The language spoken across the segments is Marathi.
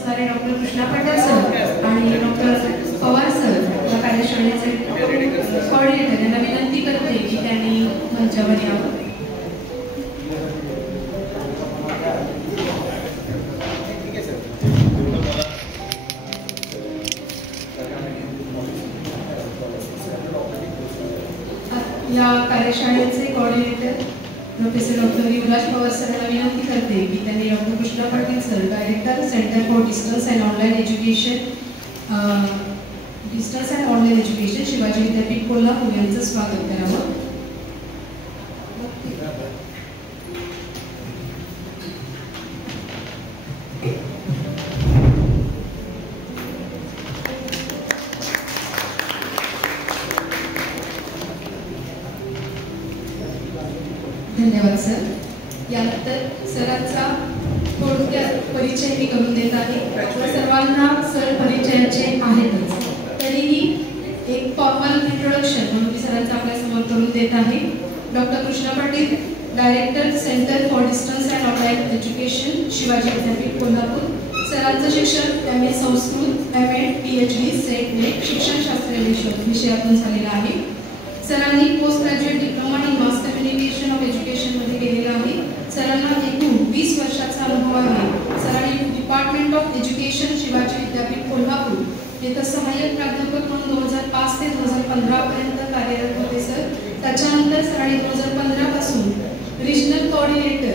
असणारे डॉक्टर कृष्णा पाटील सर आणि डॉक्टर पवार सर या कार्यशाळेचे कोऑर्डिनेटर यांना विनंती करते की त्यांनी मंचावर यावं. या कार्यशाळेचे कोऑर्डिनेटर प्रोफेसर डॉक्टर युवराज पवार सर यांना विनंती करते की त्यांनी doctor Krishna Patil sir, director centre for distance and online education Shivaji Vidyapeeth Kolhapur यांचं स्वागत करावं. धन्यवाद सर. यानंतर सरांचा थोडक्यात परिचय मी करून देत आहे. सर्वांना सर परिचयाचे आहेतच, तरीही एक फॉर्मल इंट्रोडक्शन म्हणून मी सरांचा आपल्यासमोर करून देत आहे. Doctor Krishna Patil, director centre for distance and online education Shivaji Vidyapeeth Kolhapur. सरांचं शिक्षण MA Sanskrit, MA, PhD, SET, NET शिक्षणशास्त्र विषयातून झालेलं आहे. सरांनी post graduate diploma in mass communication of education मध्ये केलेला आहे. सरांना एकूण 20 वर्षाचा अनुभव आहे. सरांनी department of education Shivaji Vidyapeeth Kolhapur येथे सहाय्यक प्राध्यापक म्हणून 2005 ते 2015 पर्यंत कार्यरत होते सर. त्याच्यानंतर सरांनी 2015 पासून रिजनल कोऑर्डिनेटर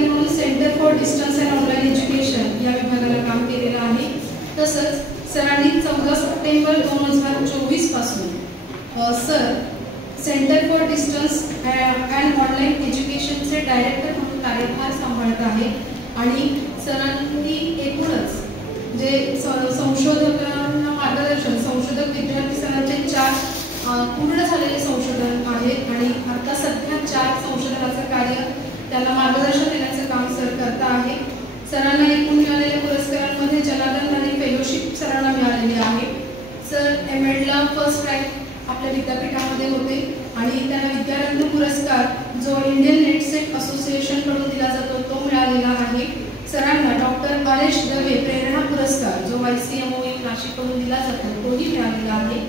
म्हणून centre for distance and online education या विभागाला काम केलेलं आहे. तसंच सरांनी 14 सप्टेंबर 2024 पासून sir centre for distance and online एज्युकेशनचे डायरेक्टर म्हणून कार्यभार सांभाळत आहे. आणि सरांनी एकूणच जे संशोधकांना मार्गदर्शन, संशोधक विद्यार्थी सरांचे 4 पूर्ण झालेले संशोधन आहेत आणि आता सध्या 4 संशोधनाचं कार्य त्यांना मार्गदर्शन देण्याचं काम सर करता आहे. सरांना एकूण मिळालेल्या पुरस्कारांमध्ये जनार्दन आणि फेलोशिप सरांना मिळालेली आहे. सर Medला फर्स्ट रँक आपल्या विद्यापीठामध्ये होते आणि त्यांना विद्यारत्न पुरस्कार जो इंडियन नेटसेट असोसिएशन कडून दिला जातो तो मिळालेला आहे. सरांना डॉक्टर RS दवे प्रेरणा पुरस्कार जो ICMOE नाशिक कडून दिला जातो तोही मिळालेला आहे.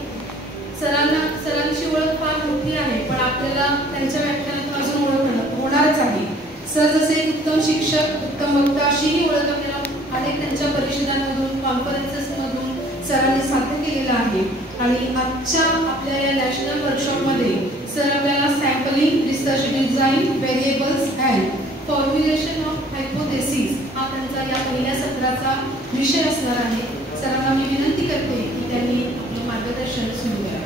सरांची ओळख फार मोठी आहे, पण आपल्याला त्यांच्या व्याख्यानातून अजून ओळख होणारच आहे. सर जसे उत्तम शिक्षक, उत्तम वक्ता अशीही ओळख आपल्याला अनेक त्यांच्या परिषदांमधून, कॉन्फरन्सेसमधून सरांनी साध्य केलेलं आहे. आणि आजच्या आपल्या या नॅशनल वर्कशॉपमध्ये सर आपल्याला sampling, research design, variables and formulation of hypothesis हा त्यांचा या पहिल्या सत्राचा विषय असणार आहे. सरांना मी विनंती करते की त्यांनी आपलं मार्गदर्शन सुरू करावं.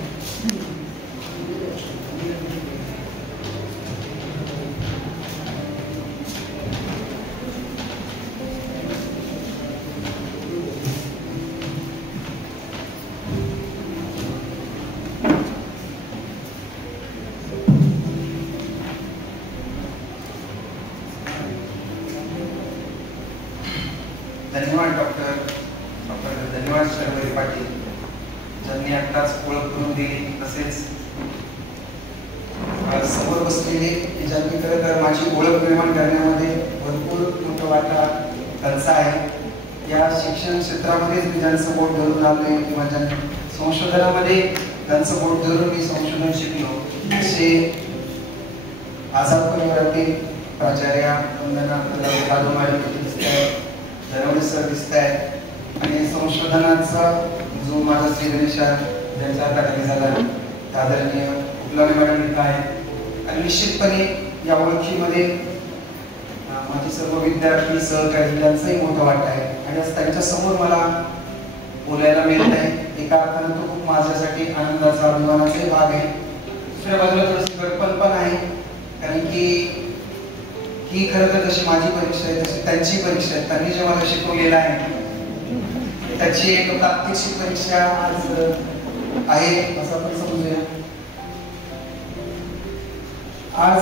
धन्यवाद धन्यवाद शर्वरी पाटील ज्यांनी आत्ताच ओळख करून दिली. तसेच समोर बसलेले ज्यांनी खरं तर माझी ओळख निर्माण करण्यामध्ये भरपूर मोठा वाटा त्यांचा आहे. या शिक्षण क्षेत्रामध्येच मी ज्यांचं बोट धरून आलोय किंवा संशोधनामध्ये त्यांचं बोट धरून मी संशोधन शिकलो असे आझाद परिवारातील प्राचार्य वंदना जाधव मॅडम दिसत आहेत, धनवडे सर दिसत आहेत आणि संशोधनाचा जो माझा श्रीगणेशा ज्यांच्या हाताखाली झाला आदरणीय उपलाने मॅडम इथं आहे. आणि निश्चितपणे या ओळखीमध्ये माझे सर्व विद्यार्थी सहकारी यांचाही मोठा वाटा आहे आणि आज त्यांच्या समोर मला बोलायला मिळत आहे. एका अर्थानं तो खूप माझ्यासाठी आनंदाचा, अभिमानाचाही भाग आहे. दुसऱ्या बाजूला थोडीशी गडबड पण आहे, कारण की ही खरं तर जशी माझी परीक्षा आहे तशी त्यांची परीक्षा आहे. त्यांनी जे मला शिकवलेलं आहे त्याची एक प्रात्यक्षिक परीक्षा आज आहे असं आपण समजूया. आज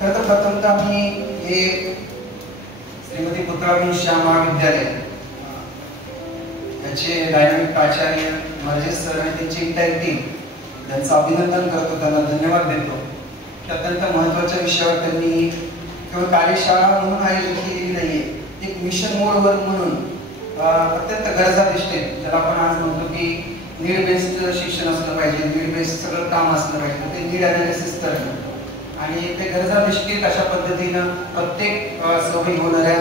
खरं तर प्रथमतः मी हे श्रीमती पुतळा श्याम महाविद्यालय याचे डायनामिक प्राचार्य मर्जेश सर आणि त्यांची इंटायर टीम यांचं अभिनंदन करतो, त्यांना धन्यवाद देतो. अत्यंत महत्त्वाच्या विषयावर त्यांनी केवळ कार्यशाळा म्हणून आयोजित केलेली नाहीये, एक मिशन मोडवर म्हणून अत्यंत गरजा दिसते, ज्याला आपण आज म्हणतो की नीड बेस्ड शिक्षण असलं पाहिजे, नीड बेस्ड सगळं काम असलं पाहिजे, ते नीड अनालिसिस करणं आणि ते गरजा निश्चित अशा पद्धतीनं प्रत्येक सहभागी होणाऱ्या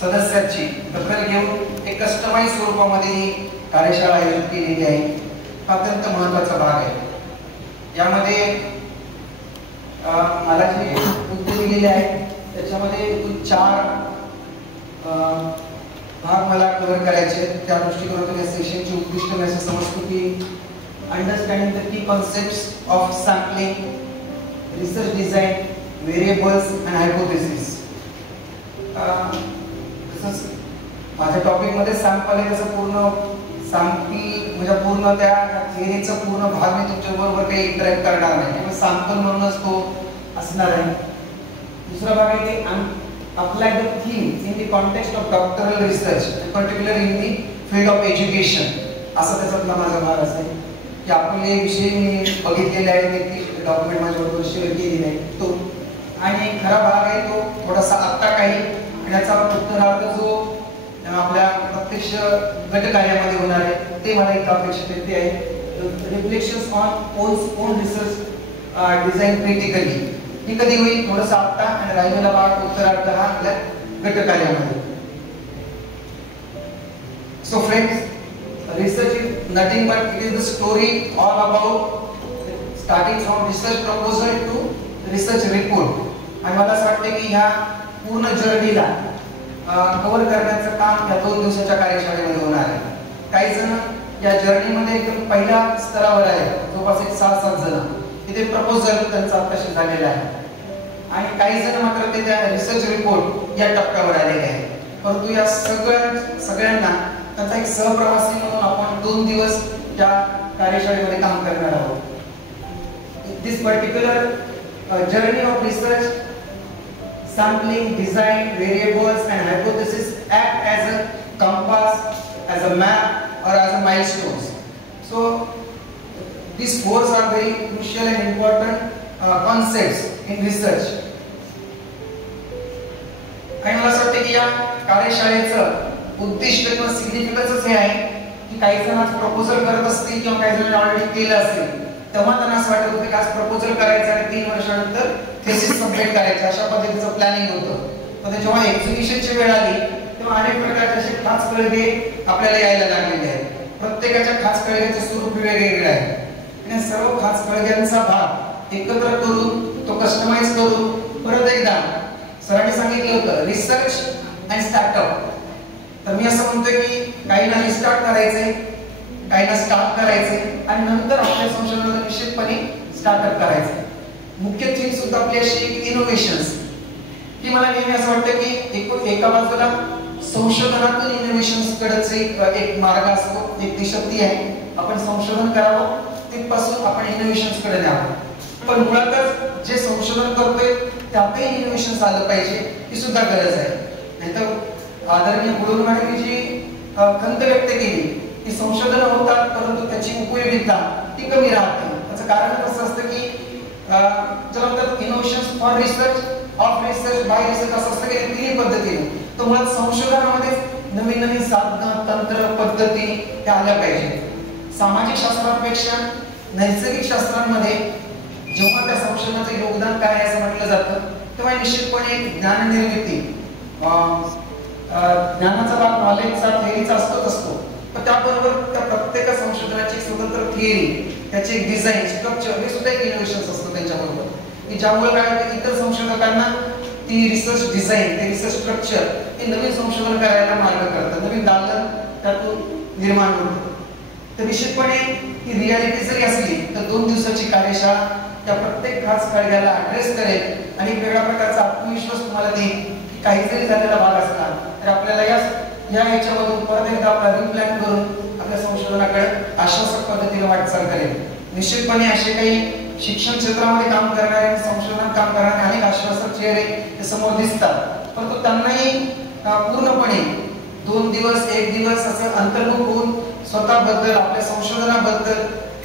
सदस्याची दखल घेऊन एक कस्टमाइज स्वरूपामध्ये ही कार्यशाळा आयोजित केलेली आहे. हा अत्यंत महत्त्वाचा भाग आहे. यामध्ये मला जे मुद्दे दिलेले आहेत त्याच्यामध्ये एकूण 4 भाग मला कव्हर करायचे. त्या दृष्टिकोनातून या सेशनची उद्दिष्ट मी असं समजतो की understanding the key concepts of sampling, research design, variables and hypothesis. माझ्या टॉपिकमध्ये सॅम्पल आहे तसं पूर्ण सॅम्पल म्हणजे पूर्ण त्या थिअरीचा पूर्ण भाग मी तुमच्याबरोबर काही इंटरॅक्ट करणार नाही, त्यामुळे सॅम्पल म्हणूनच तो असणार आहे. दुसरा भाग आहे की apply the theme in the context of doctoral research, particularly in the field of education. असा त्याच्यातला माझा भाग असेल की आपले विषय मी बघितलेले आहेत, की डॉक्युमेंट माझ्याबरोबर शेअर केलेले आहे तो, आणि खरा भाग आहे तो थोडासा आत्ता काही आणि याचा उत्तरार्थ जो आपल्या प्रत्यक्ष गट कार्यामध्ये होणार आहे ते मला एक अपेक्षित आहे. ते आहे reflections on own research design critically. ही कधी होईल थोडंसं आत्ता, आणि राहिलेला भाग उत्तरार्ध हा आपल्या गट कार्यामध्ये. So friends, research is nothing but it is the story all about starting from research proposal to research report. आणि मला असं वाटतं की ह्या पूर्ण जर्नीला कव्हर करण्याचं काम या 2 दिवसाच्या कार्यशाळेमध्ये होणार आहे. काही जण या जर्नीमध्ये एकदम पहिल्या स्तरावर आहे, जवळपास 6-7 जण तिथे प्रपोजल त्यांचा आत्ताशी झालेला आहे, आणि काही जण मात्र ते त्या रिसर्च रिपोर्ट या टप्प्यावर आलेले आहेत. परंतु या सगळ्यांना त्यांचा एक सहप्रवासी म्हणून आपण 2 दिवस या कार्यशाळेमध्ये काम करणार आहोत. This particular journey of research, sampling, design, variables and hypothesis act as a compass, as a map or as a milestones. So these 4 are very crucial and important concepts in research. आणि मला असं वाटतं की या कार्यशाळेचं उद्दिष्ट किंवा सिग्निफिकन्स हे आहे की काही जण आज प्रपोजल करत असतील किंवा काही जण ऑलरेडी केलं असेल, तेव्हा त्यांना असं वाटत होतं की आज प्रपोजल करायचं आणि 3 वर्षानंतर थेसिस सबमिट करायचं, अशा पद्धतीचं प्लॅनिंग होतं. पण जेव्हा एक्झिबिशनची वेळ आली तेव्हा अनेक प्रकारचे असे खास कळगे आपल्याला यायला लागलेले आहेत. प्रत्येकाच्या खास कळग्याचे स्वरूप वेगवेगळे आहे, आणि सर्व खास कळग्यांचा भाग एकत्र करून तो कस्टमाइज करून परत एकदा सरांनी सांगितलं होतं रिसर्च अँड स्टार्टअप. तर मी असं म्हणतोय की काहींना रिस्टार्ट करायचंय, काहींना स्टार्ट करायचंय, आणि नंतर आपल्या संशोधनाला निश्चितपणे स्टार्टअप करायचंय. मुख्य थीम सुद्धा आपली अशी इनोव्हेशन्स, की मला नेहमी असं वाटतं की एका बाजूला संशोधनातून इनोव्हेशन्स कडेच एक मार्ग असतो, एक दिशा ती आहे आपण संशोधन करावं, तिथपासून आपण इनोव्हेशन्स कडे न्यावं. पण मुळातच जे संशोधन करतोय त्यातही इनोव्हेशन्स आलं पाहिजे, ही सुद्धा गरज आहे. नाहीतर आदरणीय गुळूर मॅडमनी जी खंत व्यक्त केली की संशोधन होतात परंतु त्याची उपयोगिता ती कमी राहते. त्याचं कारण कसं असतं की ज्याला म्हणतात innovations for research, of research, bye research असं असतं की तिन्ही पद्धतीने. तर मुळात संशोधनामध्ये नवीन नवीन साधनं, तंत्र, पद्धती त्या आल्या पाहिजे. सामाजिक शास्त्रांपेक्षा नैसर्गिक शास्त्रांमध्ये जेव्हा त्या संशोधनाचं योगदान काय आहे असं म्हटलं जातं, तेव्हा निश्चितपणे ज्ञान निर्मिती, ज्ञानाचा भाग नॉलेजचा, थिअरीचा असतो. पण त्याबरोबर त्या प्रत्येक संशोधनाची स्वतंत्र थिअरी, त्याची एक डिझाईन, स्ट्रक्चर, हे सुद्धा एक इनोव्हेशन असतं त्यांच्याबरोबर, की ज्यामुळे काय होतं इतर संशोधकांना ती रिसर्च डिझाईन, ते रिसर्च स्ट्रक्चर हे नवीन संशोधन करायला मार्ग करतात, नवीन दालन त्यातून निर्माण होतं. तर निश्चितपणे ही रियालिटी जरी असली तर 2 दिवसाची कार्यशाळा त्या प्रत्येक खास कळग्याला ऍड्रेस करेल आणि वेगळ्या प्रकारचा आत्मविश्वास तुम्हाला देईल की काही जरी झालेला भाग असला तर आपल्याला या ह्याच्यामधून परत एकदा आपला रिप्लॅन करून आपल्या संशोधनाकडे आश्वासक पद्धतीने वाटचाल करेल. निश्चितपणे असे काही शिक्षण क्षेत्रामध्ये काम करणारे, संशोधन काम करणारे अनेक आश्वासक चेहरे समोर दिसतात, परंतु त्यांनाही पूर्णपणे 2 दिवस 1 दिवस असं अंतर्मुख होऊन स्वतःबद्दल, आपल्या संशोधनाबद्दल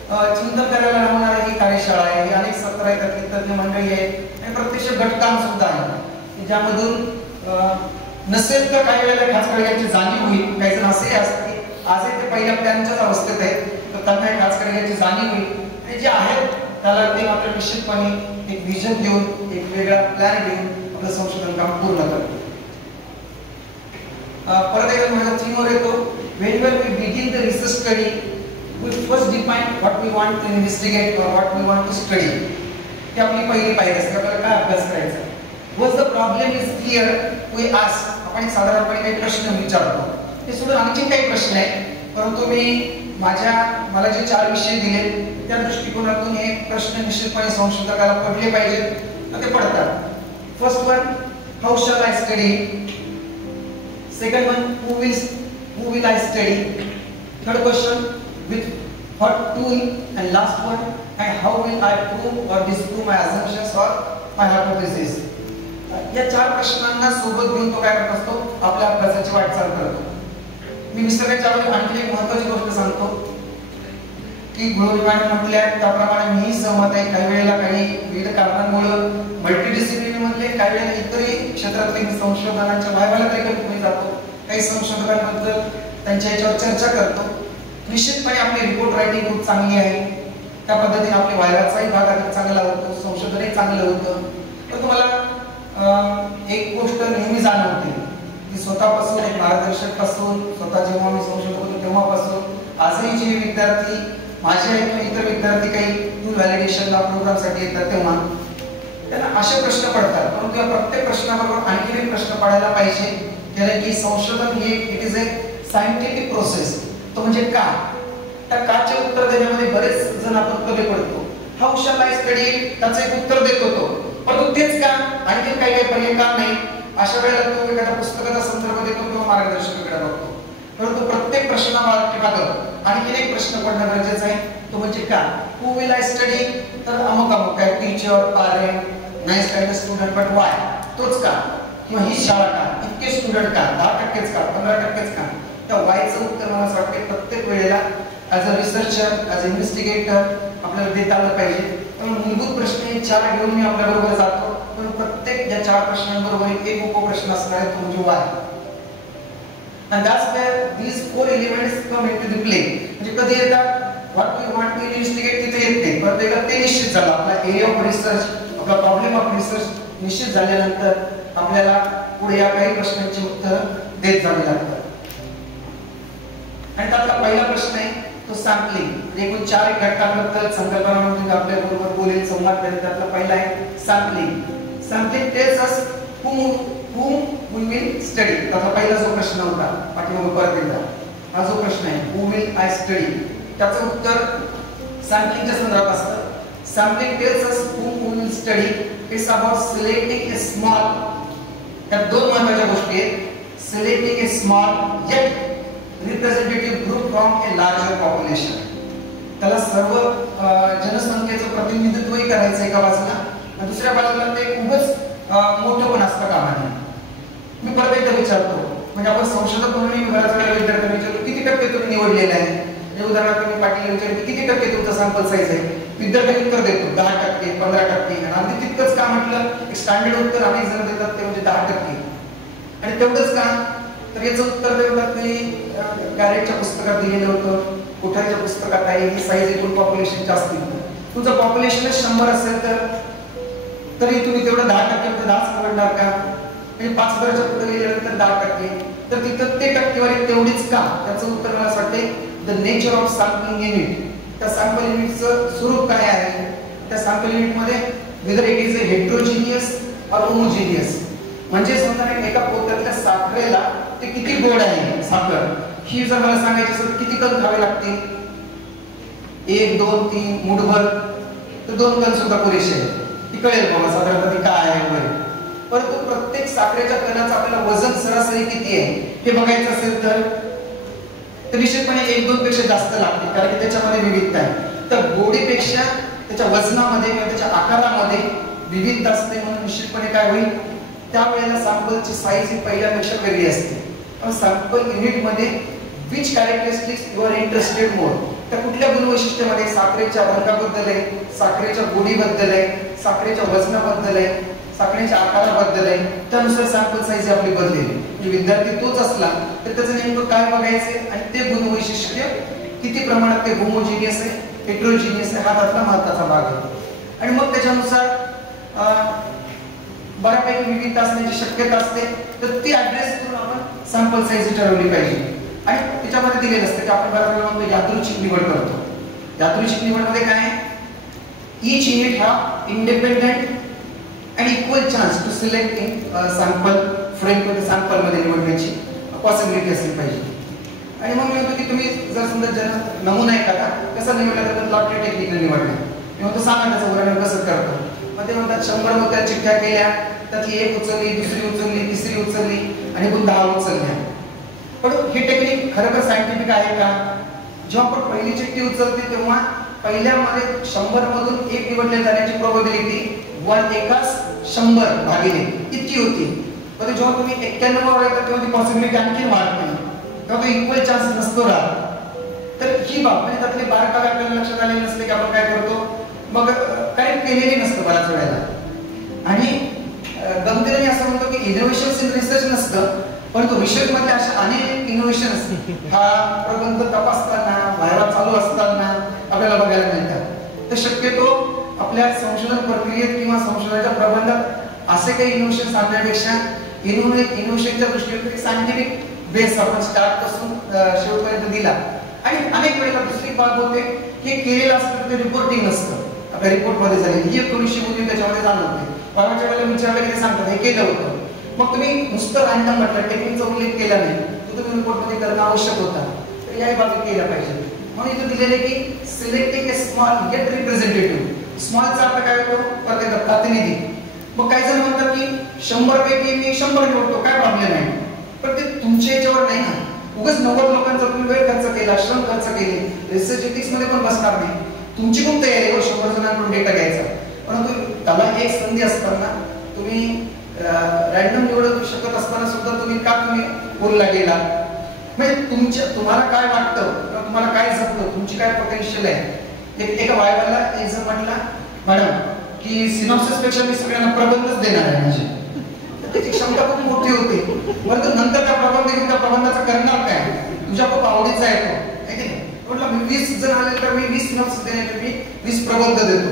चिंतन करायला लावणारी ही कार्यशाळा आहे. ही अनेक सत्र आहेत, तज्ञ मंडळी आहे आणि प्रत्यक्ष गटकाम सुद्धा आहे, ज्यामधून नसेल तर काही वेळेला खाचखळग्याची जाणीव होईल. काही जण असेही असते आजही ते पहिल्या त्यांच्याच अवस्थेत आहेत, तर त्यांना खाचखळग्याची जाणीव होईल. आणि जे आहेत त्याला ते मात्र निश्चितपणे एक विजन देऊन, एक वेगळा प्लॅन देऊन आपलं संशोधन काम पूर्ण करतो. परत एकदा माझ्या थीमवर येतो. Whenever we begin the research study, we first define what we want to investigate or what we want to study. ही आपली पहिली पायरी असते. आपल्याला काय अभ्यास करायचा. Once the problem is clear, we ask. आपण साधारणपणे काही प्रश्न विचारतो. ते सोडून आणखी काही प्रश्न आहेत, परंतु मला जे 4 विषय दिले त्या दृष्टिकोनातून हे प्रश्न निश्चितपणे संशोधकाला पडले पाहिजेत, ते पडतात. First one, how shall I study. Second one, who will I study. Third question, with what tool. And last one, and how will I prove or disprove my assumptions or my hypothesis. या 4 प्रश्नांना सोबत घेऊन तो काय करत असतो, आपल्या अभ्यासाची वाटचाल करतो. मी विसरण्याच्या अगोदर आणखी एक महत्त्वाची गोष्ट सांगतो की गृहविभाग म्हटल्या त्याप्रमाणे मी सहमत आहे. काही वेळेला काही विविध कारणांमुळे मल्टीडिसिप्लिनरी मधले काही वेळेला इतरही क्षेत्रातले संशोधनाच्या भागाला तरी कमी जातो. काही संशोधकांबद्दल त्यांच्या याच्यावर चर्चा करतो. निश्चितपणे आपली रिपोर्ट रायटिंग खूप चांगली आहे. त्या पद्धतीने आपले व्हायरलचाही भाग अधिक चांगला होतो, संशोधनही चांगलं होतं. पण तुम्हाला एक गोष्ट नेहमी जाणवते की स्वतःपासून एक मार्गदर्शक पासून, स्वतः जेव्हा मी संशोधक होतो तेव्हापासून आजही जे विद्यार्थी माझे आहेत किंवा इतर विद्यार्थी काही टूल व्हॅलिडेशनला प्रोग्रामसाठी येतात तेव्हा त्यांना असे प्रश्न पडतात. परंतु या प्रत्येक प्रश्नाबरोबर आणखी एक प्रश्न पडायला पाहिजे, कारण की संशोधन हे it is a scientific process. तो म्हणजे का. त्या काचे उत्तर देण्यामध्ये बरेच जण आपण कमी पडतो. हाऊ शॅल आय स्टडी त्याचं एक उत्तर देत होतो, परंतु तेच का, आणखी काही पर्याय का नाही. अशा वेळेला तो एखाद्या पुस्तकाचा संदर्भ देतो किंवा मार्गदर्शकाकडे बघतो. परंतु प्रत्येक प्रश्नामागं आणखी एक प्रश्न पडणं गरजेचं आहे, तो म्हणजे का. हू विल आय स्टडी, तर अमुक अमुक काय teacher, parent, nice kind student, but why. तोच का, किंवा ही शाळा का, इतके स्टुडंट का, 10%च का, 15%च का. त्या वायचं उत्तर मला असं वाटतं प्रत्येक वेळेला as a researcher, as a investigator आपल्याला देता आलं पाहिजे. त्यामुळे मूलभूत प्रश्न हे 4 घेऊन मी आपल्याबरोबर जातो, पण प्रत्येक या 4 प्रश्नांबरोबर एक उपप्रश्न असणार आहे, तो म्हणजे Y. And that's where these 4 elements come into the play. म्हणजे कधी येतात, what we want to investigate तिथे येत नाही, पण ते निश्चित झालं. आपला एरिया ऑफ रिसर्च, आपला प्रॉब्लेम ऑफ रिसर्च निश्चित झाल्यानंतर आपल्याला पुढे या काही प्रश्नांची उत्तर देत जावी लागतात. आणि त्यातला पहिला प्रश्न आहे तो सॅम्पलिंग. एकूण 4 घटकांबद्दल संकल्पनांमध्ये आपल्या बरोबर बोलेल, संवाद करेल. त्यातला पहिला आहे sampling. Sampling tells us whom we will study. त्याचा पहिला जो प्रश्न होता पाठीमागे परत एकदा, हा जो प्रश्न आहे who will I study, त्याचं उत्तर सॅम्पलिंगच्या संदर्भात असतं. Sampling tells us whom we will study. It's about selecting a small. त्या 2 महत्त्वाच्या गोष्टी आहेत. Selecting a small yet representative group from a larger population. त्याला सर्व जनसंख्येचं प्रतिनिधित्वही करायचं एका बाजूला, आणि दुसऱ्या बाजूला ते खूपच मोठं पण असतं कामा नये. मी परत एकदा विचारतो, म्हणजे आपण संशोधक म्हणून मी बऱ्याच वेळा विद्यार्थ्यांना विचारतो किती टक्के तुम्ही निवडलेले आहे. उदाहरणार्थ मी पाटील विचारतो किती टक्के तुमचा सॅम्पल साईज आहे. विद्यार्थी उत्तर देतो 10%, 15%. आणि अगदी तितकंच का म्हटलं, स्टँडर्ड उत्तर अनेक जण देतात ते म्हणजे 10%. आणि तेवढंच का, तर याचं उत्तर देतात की कॅरेटच्या पुस्तकात दिलेलं होतं, कोठारीच्या पुस्तकात आहे ही साईज एकूण पॉप्युलेशन जास्त आहे. तुमचं पॉप्युलेशनच 100 असेल तरी तुम्ही तेवढं 10% 10च निवडणार का. म्हणजे 5000च्या पुढे गेल्यानंतर 10%, तर तिथं ते टक्केवारी तेवढीच का. त्याचं उत्तर मला असं वाटते the nature of sampling unit. त्या सॅम्पल युनिटचं स्वरूप काय आहे. त्या सॅम्पल युनिटमध्ये वेदर इट इज हेट्रोजिनियस और होमोजिनियस. म्हणजे समजा एका पोत्यातल्या साखरेला ते किती गोड आहे साखर, ही जर मला सांगायची असेल किती कण खावे लागतील, 1, 2, 3 मुठभर, तर 2 कण सुद्धा पुरेसे आहेत. ती कळेल बाबा साधारणतः ती काय आहे वगैरे. परंतु प्रत्येक साखरेच्या कणाचं आपल्याला वजन सरासरी किती आहे हे बघायचं असेल तर निश्चितपणे 1-2 पेक्षा जास्त लागते, कारण की त्याच्यामध्ये विविधता आहे. तर गोडीपेक्षा त्याच्या वजनामध्ये किंवा त्याच्या आकारामध्ये विविधता असते, म्हणून निश्चितपणे काय होईल, त्यावेळेला सॅम्पलची साईज ही पहिल्यापेक्षा वेगळी असते. सॅम्पल युनिटमध्ये which characteristics you are interested more. त्या कुठल्या गुणवैशिष्ट्यामध्ये, साखरेच्या रंगाबद्दल आहे, साखरेच्या गोडीबद्दल आहे, साखरेच्या वजनाबद्दल आहे, चाकणीच्या आकाराबद्दल आहे, त्यानुसार सॅम्पल साईज आपली बदलेल. म्हणजे विद्यार्थी तोच असला तर त्याचं नेमकं काय बघायचे आणि ते गुणवैशिष्ट्य किती प्रमाणात ते होमोजिनियस आहे, हेट्रोजिनियस आहे, हा त्यातला महत्त्वाचा भाग आहे. आणि मग त्याच्यानुसार बऱ्यापैकी विविधता असण्याची शक्यता असते, तर ती ऍड्रेस करून आपण सॅम्पल साईज ठरवली पाहिजे. आणि त्याच्यामध्ये दिलेलं असतं की आपण बऱ्याच वेळा म्हणतो यादृच्छिक निवड करतो. यादृच्छिक निवडमध्ये काय आहे, ईच युनिट हा independent and equal chance to select in sample frame मध्ये sample मध्ये निवडण्याची पॉसिबिलिटी असली पाहिजे. आणि मग मी म्हणतो की तुम्ही जर समजा नमुना एखादा कसा निवडला तर लॉटरी टेक्निकने निवडला. मी म्हणतो सांगा त्याचं वर्णन कसं करतो. मग ते म्हणतात 100 होत्या चिठ्ठ्या केल्या, त्यातली एक उचलली, दुसरी उचलली, तिसरी उचलली आणि पुन्हा 10 उचलल्या. पण ही टेक्निक खरोखर सायंटिफिक आहे का? जेव्हा आपण पहिली चिठ्ठी उचलते तेव्हा पहिल्यामध्ये 100 मधून एक निवडले जाण्याची प्रोबॅबिलिटी 1/100 भागिले इतकी होती. पण जेव्हा तुम्ही 91 वाढवता तेव्हा ती पॉसिबिलिटी आणखी वाढते, तेव्हा तो इक्वल चान्स नसतो राहत. तर ही बाब म्हणजे त्यातले बारकावे आपल्याला लक्षात आलेले नसते की आपण काय करतो, मग काही केलेले नसतं बऱ्याच वेळेला. आणि गमतीने असं म्हणतो की इनोव्हेशन इन रिसर्च नसतं, परंतु रिसर्च मध्ये अशा अनेक इनोव्हेशन हा प्रबंध तपासताना व्हायवा चालू असताना आपल्याला बघायला मिळतात. तर शक्यतो आपल्या संशोधन प्रक्रियेत किंवा संशोधनाच्या प्रबंधात असे काही इनोव्हेशन आणण्यापेक्षा इनोव्हेशनच्या दृष्टीने सायंटिफिक बेस आपण स्टार्ट पासून शेवटपर्यंत दिला. आणि अनेक वेळेला दुसरी बाब होते की केलेलं असतं ते रिपोर्टिंग नसतं. आपल्या रिपोर्ट मध्ये झाली ही थोडीशी मुली त्याच्यामध्ये जाणवते. बाबाच्या वेळेला विचारलं की ते सांगतात हे केलं होतं. मग तुम्ही नुसतं रँडम म्हटलं, टेक्निकचा उल्लेख केला नाही, तो तुम्ही रिपोर्ट मध्ये करणं आवश्यक होता. तर याही बाबी केल्या पाहिजे. म्हणून इथं दिलेले की सिलेक्टिंग ए स्मॉल गेट रिप्रेझेंटेटिव्ह. स्मॉलचा अर्थ काय होतो, प्रत्येक प्रतिनिधी. मग काही जण म्हणतात की 100 पैकी मी 100 निवडतो, काय प्रॉब्लेम नाही. पण ते तुमच्या याच्यावर नाही ना. उगाच 90 लोकांचा तुम्ही वेळ खर्च केला, श्रम खर्च केले, रिसर्च एथिक्स मध्ये पण बसणार नाही. तुमची पण तयारी आहे 100 जणांकडून डेटा घ्यायचा. परंतु त्याला एक संधी असताना तुम्ही रॅन्डम निवडू शकत असताना सुद्धा तुम्ही बोलला गेला. म्हणजे तुम्हाला काय वाटतं, तुम्हाला काय जमतं, तुमची काय पोटेन्शियल आहे. एका वायवाला एक जण म्हटला मॅडम की सिनॉप्सिस पेक्षा मी सगळ्यांना प्रबंधच देणार आहे. म्हणजे त्याची क्षमता खूप मोठी होती. परंतु नंतर त्या प्रबंधाचं करणार काय, तुझ्या खूप आवडीचा आहे तो. म्हटलं मी 20 जण आले तर मी 20 सिनॉप्सिस देण्याचे मी 20 प्रबंध देतो.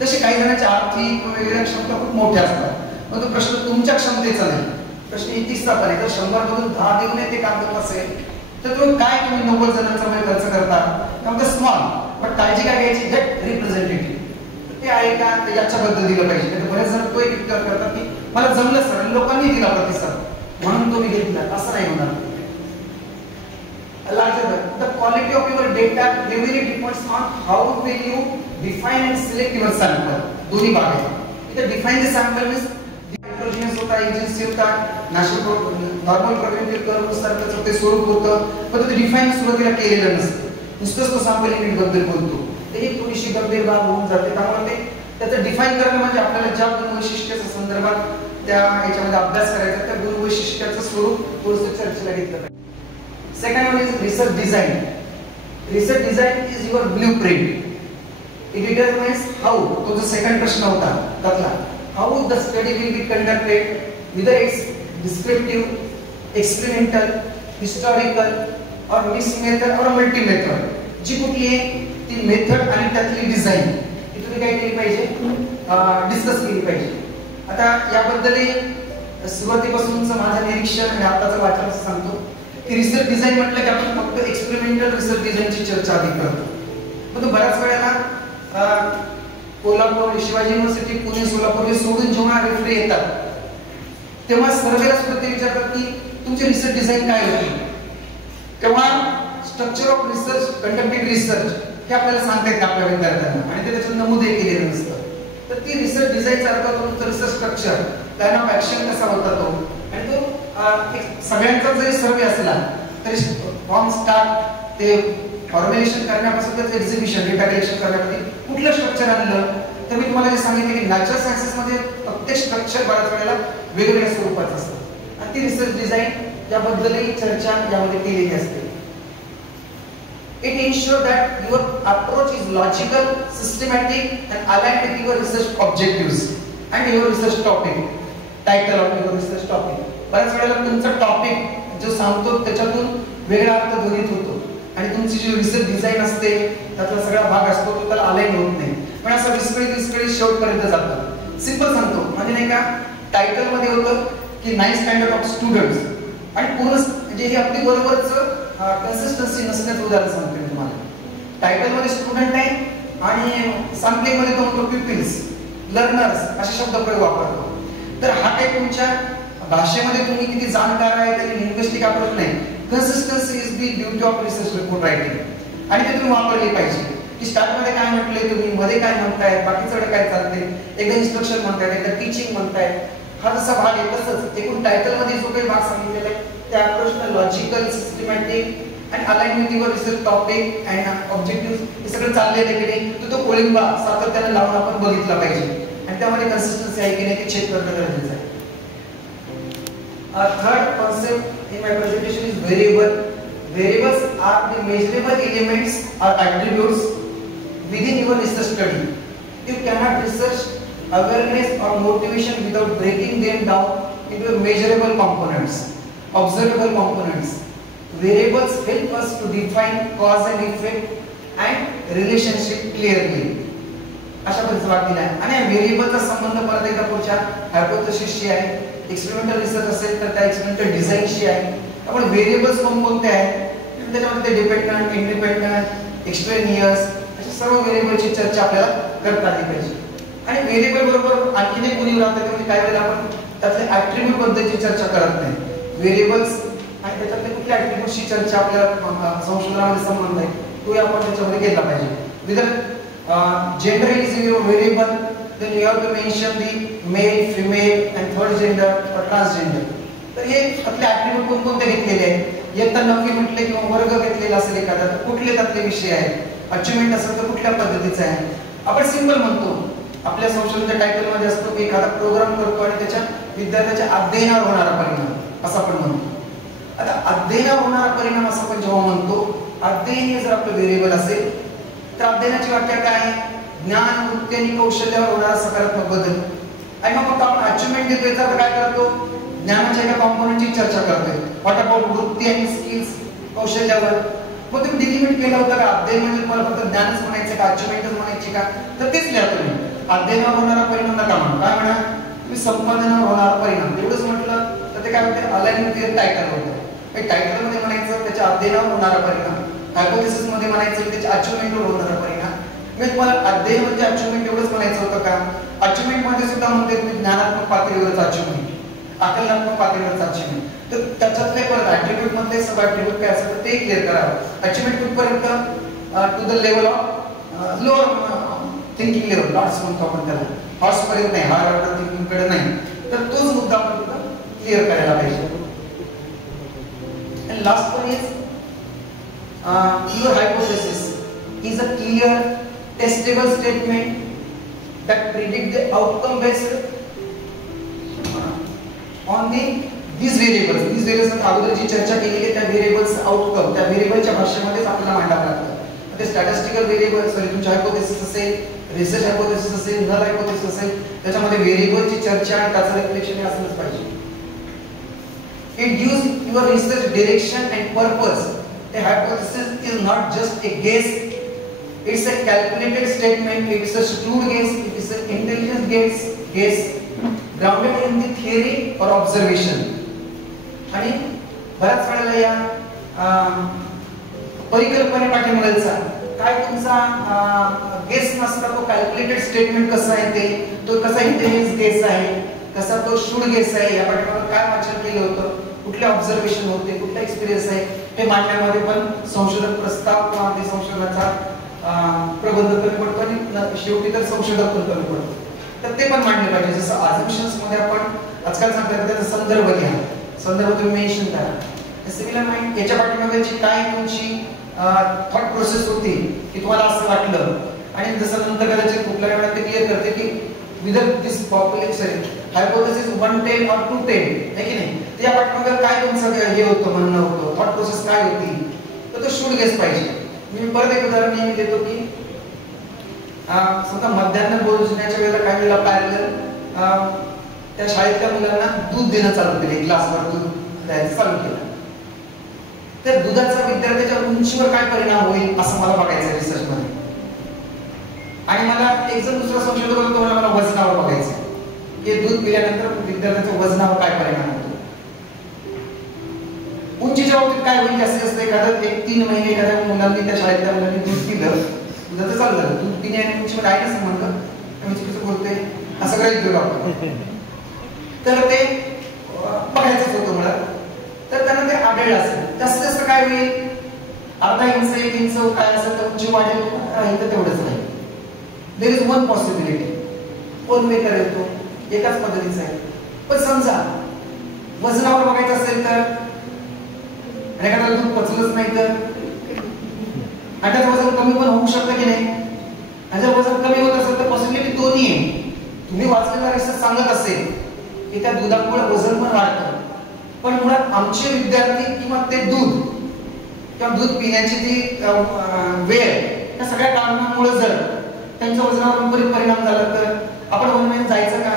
तसे काही जणांच्या आर्थिक वेगवेगळ्या क्षमता खूप मोठ्या असतात. मग तो प्रश्न तुमच्या क्षमतेचा नाही, प्रश्न इतिहासचा पण आहे. जर 100 मधून 10 देऊन ते काम करत असेल तर तुम्ही 90 जणांचा वेळ खर्च करता. त्यामुळे स्मॉल पण काळजी काय घ्यायची, गेट रिप्रेझेंटेटिव्ह ते आहे का, ते याच्याबद्दल दिलं पाहिजे. बरेच जण तो एक विचार करतात की मला जमलं सर, लोकांनी दिला प्रतिसाद म्हणून तो मी घेतला, असं नाही होणार. Larger the quality of your data heavily depends on how will you define and select your sample. दोन्ही भाग आहेत. इथे define the sample means heterogeneous होता, agency होता, नॉर्मल प्रोग्रामिंग कर्व नुसार त्याचं ते स्वरूप होतं. पण ते डिफाइन सुरुवातीला केलेलं नसतं, नुसतंच तो सॅम्पल युनिट बद्दल बोलतो. ते थोडीशी गंभीर बाब होऊन जाते. त्यामुळे त्याचं डिफाइन करणं म्हणजे आपल्याला ज्या गुणवैशिष्ट्याच्या संदर्भात त्या याच्यामध्ये अभ्यास करायचा त्या गुणवैशिष्ट्याचं स्वरूप थोडंसं चर्चेला घेतलं पाहिजे. Second one is research design. Research design is your blueprint. It determines how. तो जो second प्रश्न होता त्यातला, how the study will be conducted, whether it's descriptive, experimental, historical, or mixed method or multi method. जी कुठली आहे ती मेथड आणि त्यातली डिझाइन ही तुम्ही काय केली पाहिजे, डिस्कस केली पाहिजे. आता याबद्दल सुरुवातीपासूनचं माझं निरीक्षण आणि आताचं वाचन सांगतो की रिसर्च डिझाइन म्हटलं की आपण फक्त एक्सपेरिमेंटल रिसर्च डिझाइनची चर्चा आधी करतो. पण बऱ्याच वेळेला कोल्हापूर, शिवाजी युनिव्हर्सिटी, पुणे, सोलापूर हे सोडून जेव्हा रेफरी येतात तेव्हा सर्वेला सुद्धा ते विचारतात की तुमची रिसर्च डिझाइन काय होती. तेव्हा structure of research, conducted research हे आपल्याला सांगता येतं आपल्या विद्यार्थ्यांना आणि ते त्याच्यात नमूदही केलेलं नसतं. तर ती रिसर्च डिझाइनचा अर्थ होतो research structure, plan of action कसा होता तो. आणि तो सगळ्यांचा जरी सर्वे असला तरी फॉर्म स्टार्ट ते फॉर्म्युलेशन करण्यापासून ते एक्झिबिशन, डेटा कलेक्शन करण्यामध्ये कुठलं स्ट्रक्चर आणलं. तर मी तुम्हाला जे सांगितलं की नॅचरल सायन्सेस मध्ये प्रत्येक स्ट्रक्चर बऱ्याच वेळेला वेगवेगळ्या स्वरूपाचं असतं आणि ती रिसर्च डिझाइन याबद्दलही चर्चा यामध्ये केलेली असते. It ensures that your approach is logical, systematic and aligned with your research objectives. And your research topic, title of your research topic. बऱ्याच वेळेला तुमचा टॉपिक जो सांगतो त्याच्यातून वेगळा अर्थ ध्वनित होतो आणि तुमची जी रिसर्च डिझाईन असते त्यातला सगळा भाग असतो तो त्याला अलाइन होत नाही, पण असं विस्कळीत शेवटपर्यंत जातं. सिंपल सांगतो म्हणजे नाही का, टायटल मध्ये होतं की नाईस स्टँडर्ड ऑफ स्टुडंट्स, आणि पूर्ण म्हणजे हे आपली बरोबरच कन्सिस्टन्सी नसण्याचं उदाहरण सांगते तुम्हाला. टायटल मध्ये स्टुडंट आहे आणि सॅम्पलिंग मध्ये तो म्हणतो पिपल्स, लर्नर्स असे शब्दप्रयोग वापरतो. तर हा काही तुमच्या भाषेमध्ये तुम्ही किती जाणकार आहे त्याची लिंग्विस्टिक अप्रोच नाही. Consistency is the duty of research report writing, आणि ते तुम्ही वापरले पाहिजे की स्टार्ट मध्ये काय म्हटले तुम्ही, मध्ये काय म्हणताय, बाकीचं काय चालते, एकदा इन्स्ट्रक्शन म्हणताय, एकदा टीचिंग म्हणताय, हा जसा भाग आहे तसंच एकूण टायटल मध्ये जो काही भाग सांगितलेला आहे त्या अप्रोचला लॉजिकल, सिस्टमॅटिक आणि align with your research topic and objective हे सगळं चाललेलं आहे की नाही, तो कोळिंबा सातत्याने लावून आपण बघितला पाहिजे आणि त्यामध्ये कन्सिस्टन्सी आहे की नाही ते चेक करणं गरजेचं आहे. Third concept in my presentation is variable. Variables are the measurable elements or attributes within your research study. You cannot research awareness or motivation without breaking them down into measurable components, observable components. Variables help us to define cause and effect and relationship clearly. अशा पद्धतीने वाटलेला आहे आणि व्हेरिएबलचा संबंध परत एकदा पुढच्या हायपोथेसिसशी आहे. एक्सपेरिमेंटल रिसर्च असेल तर त्या एक्सपेरिमेंटल डिझाईनशी आहे. त्यामुळे व्हेरिएबल्स कोणकोणते आहेत त्याच्यामध्ये ते डिपेंडंट, इंडिपेंडंट, एक्सट्रेनियस अशा सर्व व्हेरिएबलची चर्चा आपल्याला करता आली पाहिजे. आणि व्हेरिएबल बरोबर आणखीन एक उणीव राहते म्हणजे काय वेळेला आपण त्यातले ऍट्रिब्यूट बद्दलची चर्चा करत नाही. व्हेरिएबल्स आणि त्याच्यातले कुठल्या ऍट्रिब्यूटची चर्चा आपल्या संशोधनामध्ये संबंध आहे तो आपण त्याच्यामध्ये केला पाहिजे. विदर gender is your variable, then you have to mention the male, female and third gender or transgender. तर हे आपले ऍट्रिब्यूट कोणकोणते घेतलेले आहेत, इयत्ता 9वी म्हटले किंवा वर्ग घेतलेला असेल एखादा तर कुठले त्यातले विषय आहेत, अचिव्हमेंट असेल तर कुठल्या पद्धतीचा आहे. आपण सिंपल म्हणतो आपल्या संशोधनाच्या टायटल मध्ये असतो की एखादा प्रोग्राम करतो आणि त्याच्या विद्यार्थ्याच्या अध्ययनावर होणारा परिणाम असं आपण म्हणतो. आता अध्ययनावर होणारा परिणाम असं आपण जेव्हा म्हणतो, अध्ययन हे जर आपलं व्हेरिएबल असेल तर अध्ययनाची व्याख्या काय आहे, ज्ञान, वृत्ती आणि कौशल्यावर होणारा सकारात्मक बदल. आणि मग फक्त आपण अचिव्हमेंट देतोय तर काय करतो, ज्ञानाच्या एका कॉम्पोनंटची चर्चा करतोय. व्हॉट अबाउट वृत्ती आणि स्किल्स, कौशल्यावर. मग तुम्ही डिलिमिट केलं होतं का अध्ययन म्हणजे मला फक्त ज्ञानच म्हणायचं का, अचिव्हमेंटच म्हणायची का, तर तेच लिहा तुम्ही. अध्ययनावर होणारा परिणाम नका म्हणा, काय म्हणा तुम्ही संपादनावर होणारा परिणाम. एवढंच म्हटलं तर ते काय होते, अलाइन विथ टायटल होतं. टायटल मध्ये म्हणायचं त्याच्या अध्ययनावर होणारा परिणाम, हायपोथेसिस मध्ये म्हणायचं त्याच्या अचिव्हमेंटवर होणारा परिणाम. मी तुम्हाला अध्ययन म्हणजे अचिव्हमेंट एवढंच म्हणायचं होतं का, अचिव्हमेंट मध्ये सुद्धा म्हणते ज्ञानात्मक पातळीवरचं अचिव्हमेंट, आकलनात्मक पातळीवरचं अचिव्हमेंट. तर त्याच्यातले परत ऍट्रिब्यूट मधले सब ऍट्रिब्यूट काय असेल तर ते क्लिअर करावं. अचिव्हमेंट कुठपर्यंत, to the level of lower thinking level, हॉर्स म्हणतो आपण त्याला, हॉर्स पर्यंत नाही, हायर ऑर्डर थिंकिंग कडे नाही. तर तोच मुद्दा आपण क्लिअर करायला पाहिजे. And last one is your hypothesis is a clear, testable statement that predict the outcome based on these variables. These variables अगोदर जी चर्चा केलेली आहे त्या व्हेरिएबल्स आउटकम त्या व्हेरिएबलच्या भाषेमध्येच आपल्याला मांडावं लागतं. ते स्टॅटिस्टिकल व्हेरिएबल तुमची हायपोथेसिस असेल, रिसर्च हायपोथेसिस असेल, नल हायपोथेसिस असेल, त्याच्यामध्ये व्हेरिएबलची चर्चा आणि त्याचं रिफ्लेक्शन असलंच पाहिजे. It gives your research direction and purpose. A hypothesis is not just a guess; it's a calculated statement. It's a shrewd guess. It is an intelligent guess grounded in the theory or observation. आणि बऱ्याच वेळेला या परिकल्पने पाठीमागचा काय तुमचा गेस नसता, तो कॅल्क्युलेटेड स्टेटमेंट कसा आहे ते, तो कसा इंटेलिजन्स गेस आहे, कसा तो शूड गेस आहे, या पाठीमागे काय वाचन केलं होतं, कुठले ऑब्झर्वेशन होते, कुठला एक्सपिरियन्स आहे, हे मांडण्यामध्ये पण संशोधन प्रस्ताव किंवा ते संशोधनाचा प्रबंध कमी पडतो आणि शेवटी तर संशोधक पण कमी पडतो. तर ते पण मांडले पाहिजे. जसं अझम्पशन्स मध्ये आपण आजकाल सांगतात त्याचा संदर्भ घ्या, संदर्भ तुम्ही मेन्शन करा. सिमिलर माइंड याच्या पाठीमागची काय तुमची थॉट प्रोसेस होती की तुम्हाला असं वाटलं, आणि जसं नंतर कदाचित कुठल्या वेळा ते क्लिअर करते की विदर दिस पॉप्युलेशन हायपोथेसिस 1 10 or 2 10 आहे की नाही, त्या पाठीमागे काय तुमचं हे होतं, म्हणणं होतं, थॉट प्रोसेस काय होती, तर तो शूड गेस पाहिजे. मी परत एक उदाहरण नेहमी देतो की समजा मध्यान्ह भोजनाच्या वेळेला काय वेळेला पॅरलल त्या शाळेतल्या मुलांना दूध देणं चालू केलं, एक ग्लासभर दूध द्यायचं चालू केलं. तर दुधाचा विद्यार्थ्याच्या उंचीवर काय परिणाम होईल असं मला बघायचं रिसर्च मध्ये. आणि मला एक जण दुसरा संशोधक होता, तो मला वजनावर बघायचं की दूध पिल्यानंतर विद्यार्थ्याच्या वजनावर काय परिणाम होतो. उंचीच्या बाबतीत काय होईल, जास्तीत जास्त एखादं 1-3 महिने एखाद्या मुलांनी त्या शाळेतल्या मुलांनी दूध पिलं, दुधाचं चालू झालं, दूध पिणे आणि उंचीवर काय नाही संबंध, मी चुकीचं बोलतोय असं गृहीत धरू आपण. तर ते बघायचंच होतं मला. तर त्यांना ते आढळलं असेल. जास्तीत जास्त काय होईल, अर्धा इंच 1 इंच काय असेल तर उंची वाढेल, राहील तर तेवढंच नाही. There is one possibility. One way तर येतो, एकाच पद्धतीचा आहे. पण समजा वजनावर बघायचं असेल तर एखाद्याला दूध पचलंच नाही तर, आणि त्याचं वजन कमी पण होऊ शकतं की नाही. आणि जर वजन कमी होत असेल तर पॉसिबिलिटी दोन्ही आहे. तुम्ही वाचलेला रिसर्च सांगत असेल की त्या दुधामुळे वजन पण वाढतं, पण मुळात आमचे विद्यार्थी किंवा ते दूध किंवा दूध पिण्याची जी वेळ, या सगळ्या कारणांमुळे जर त्यांच्या वजनावर विपरीत परिणाम झाला तर आपण 1 महिने जायचं का,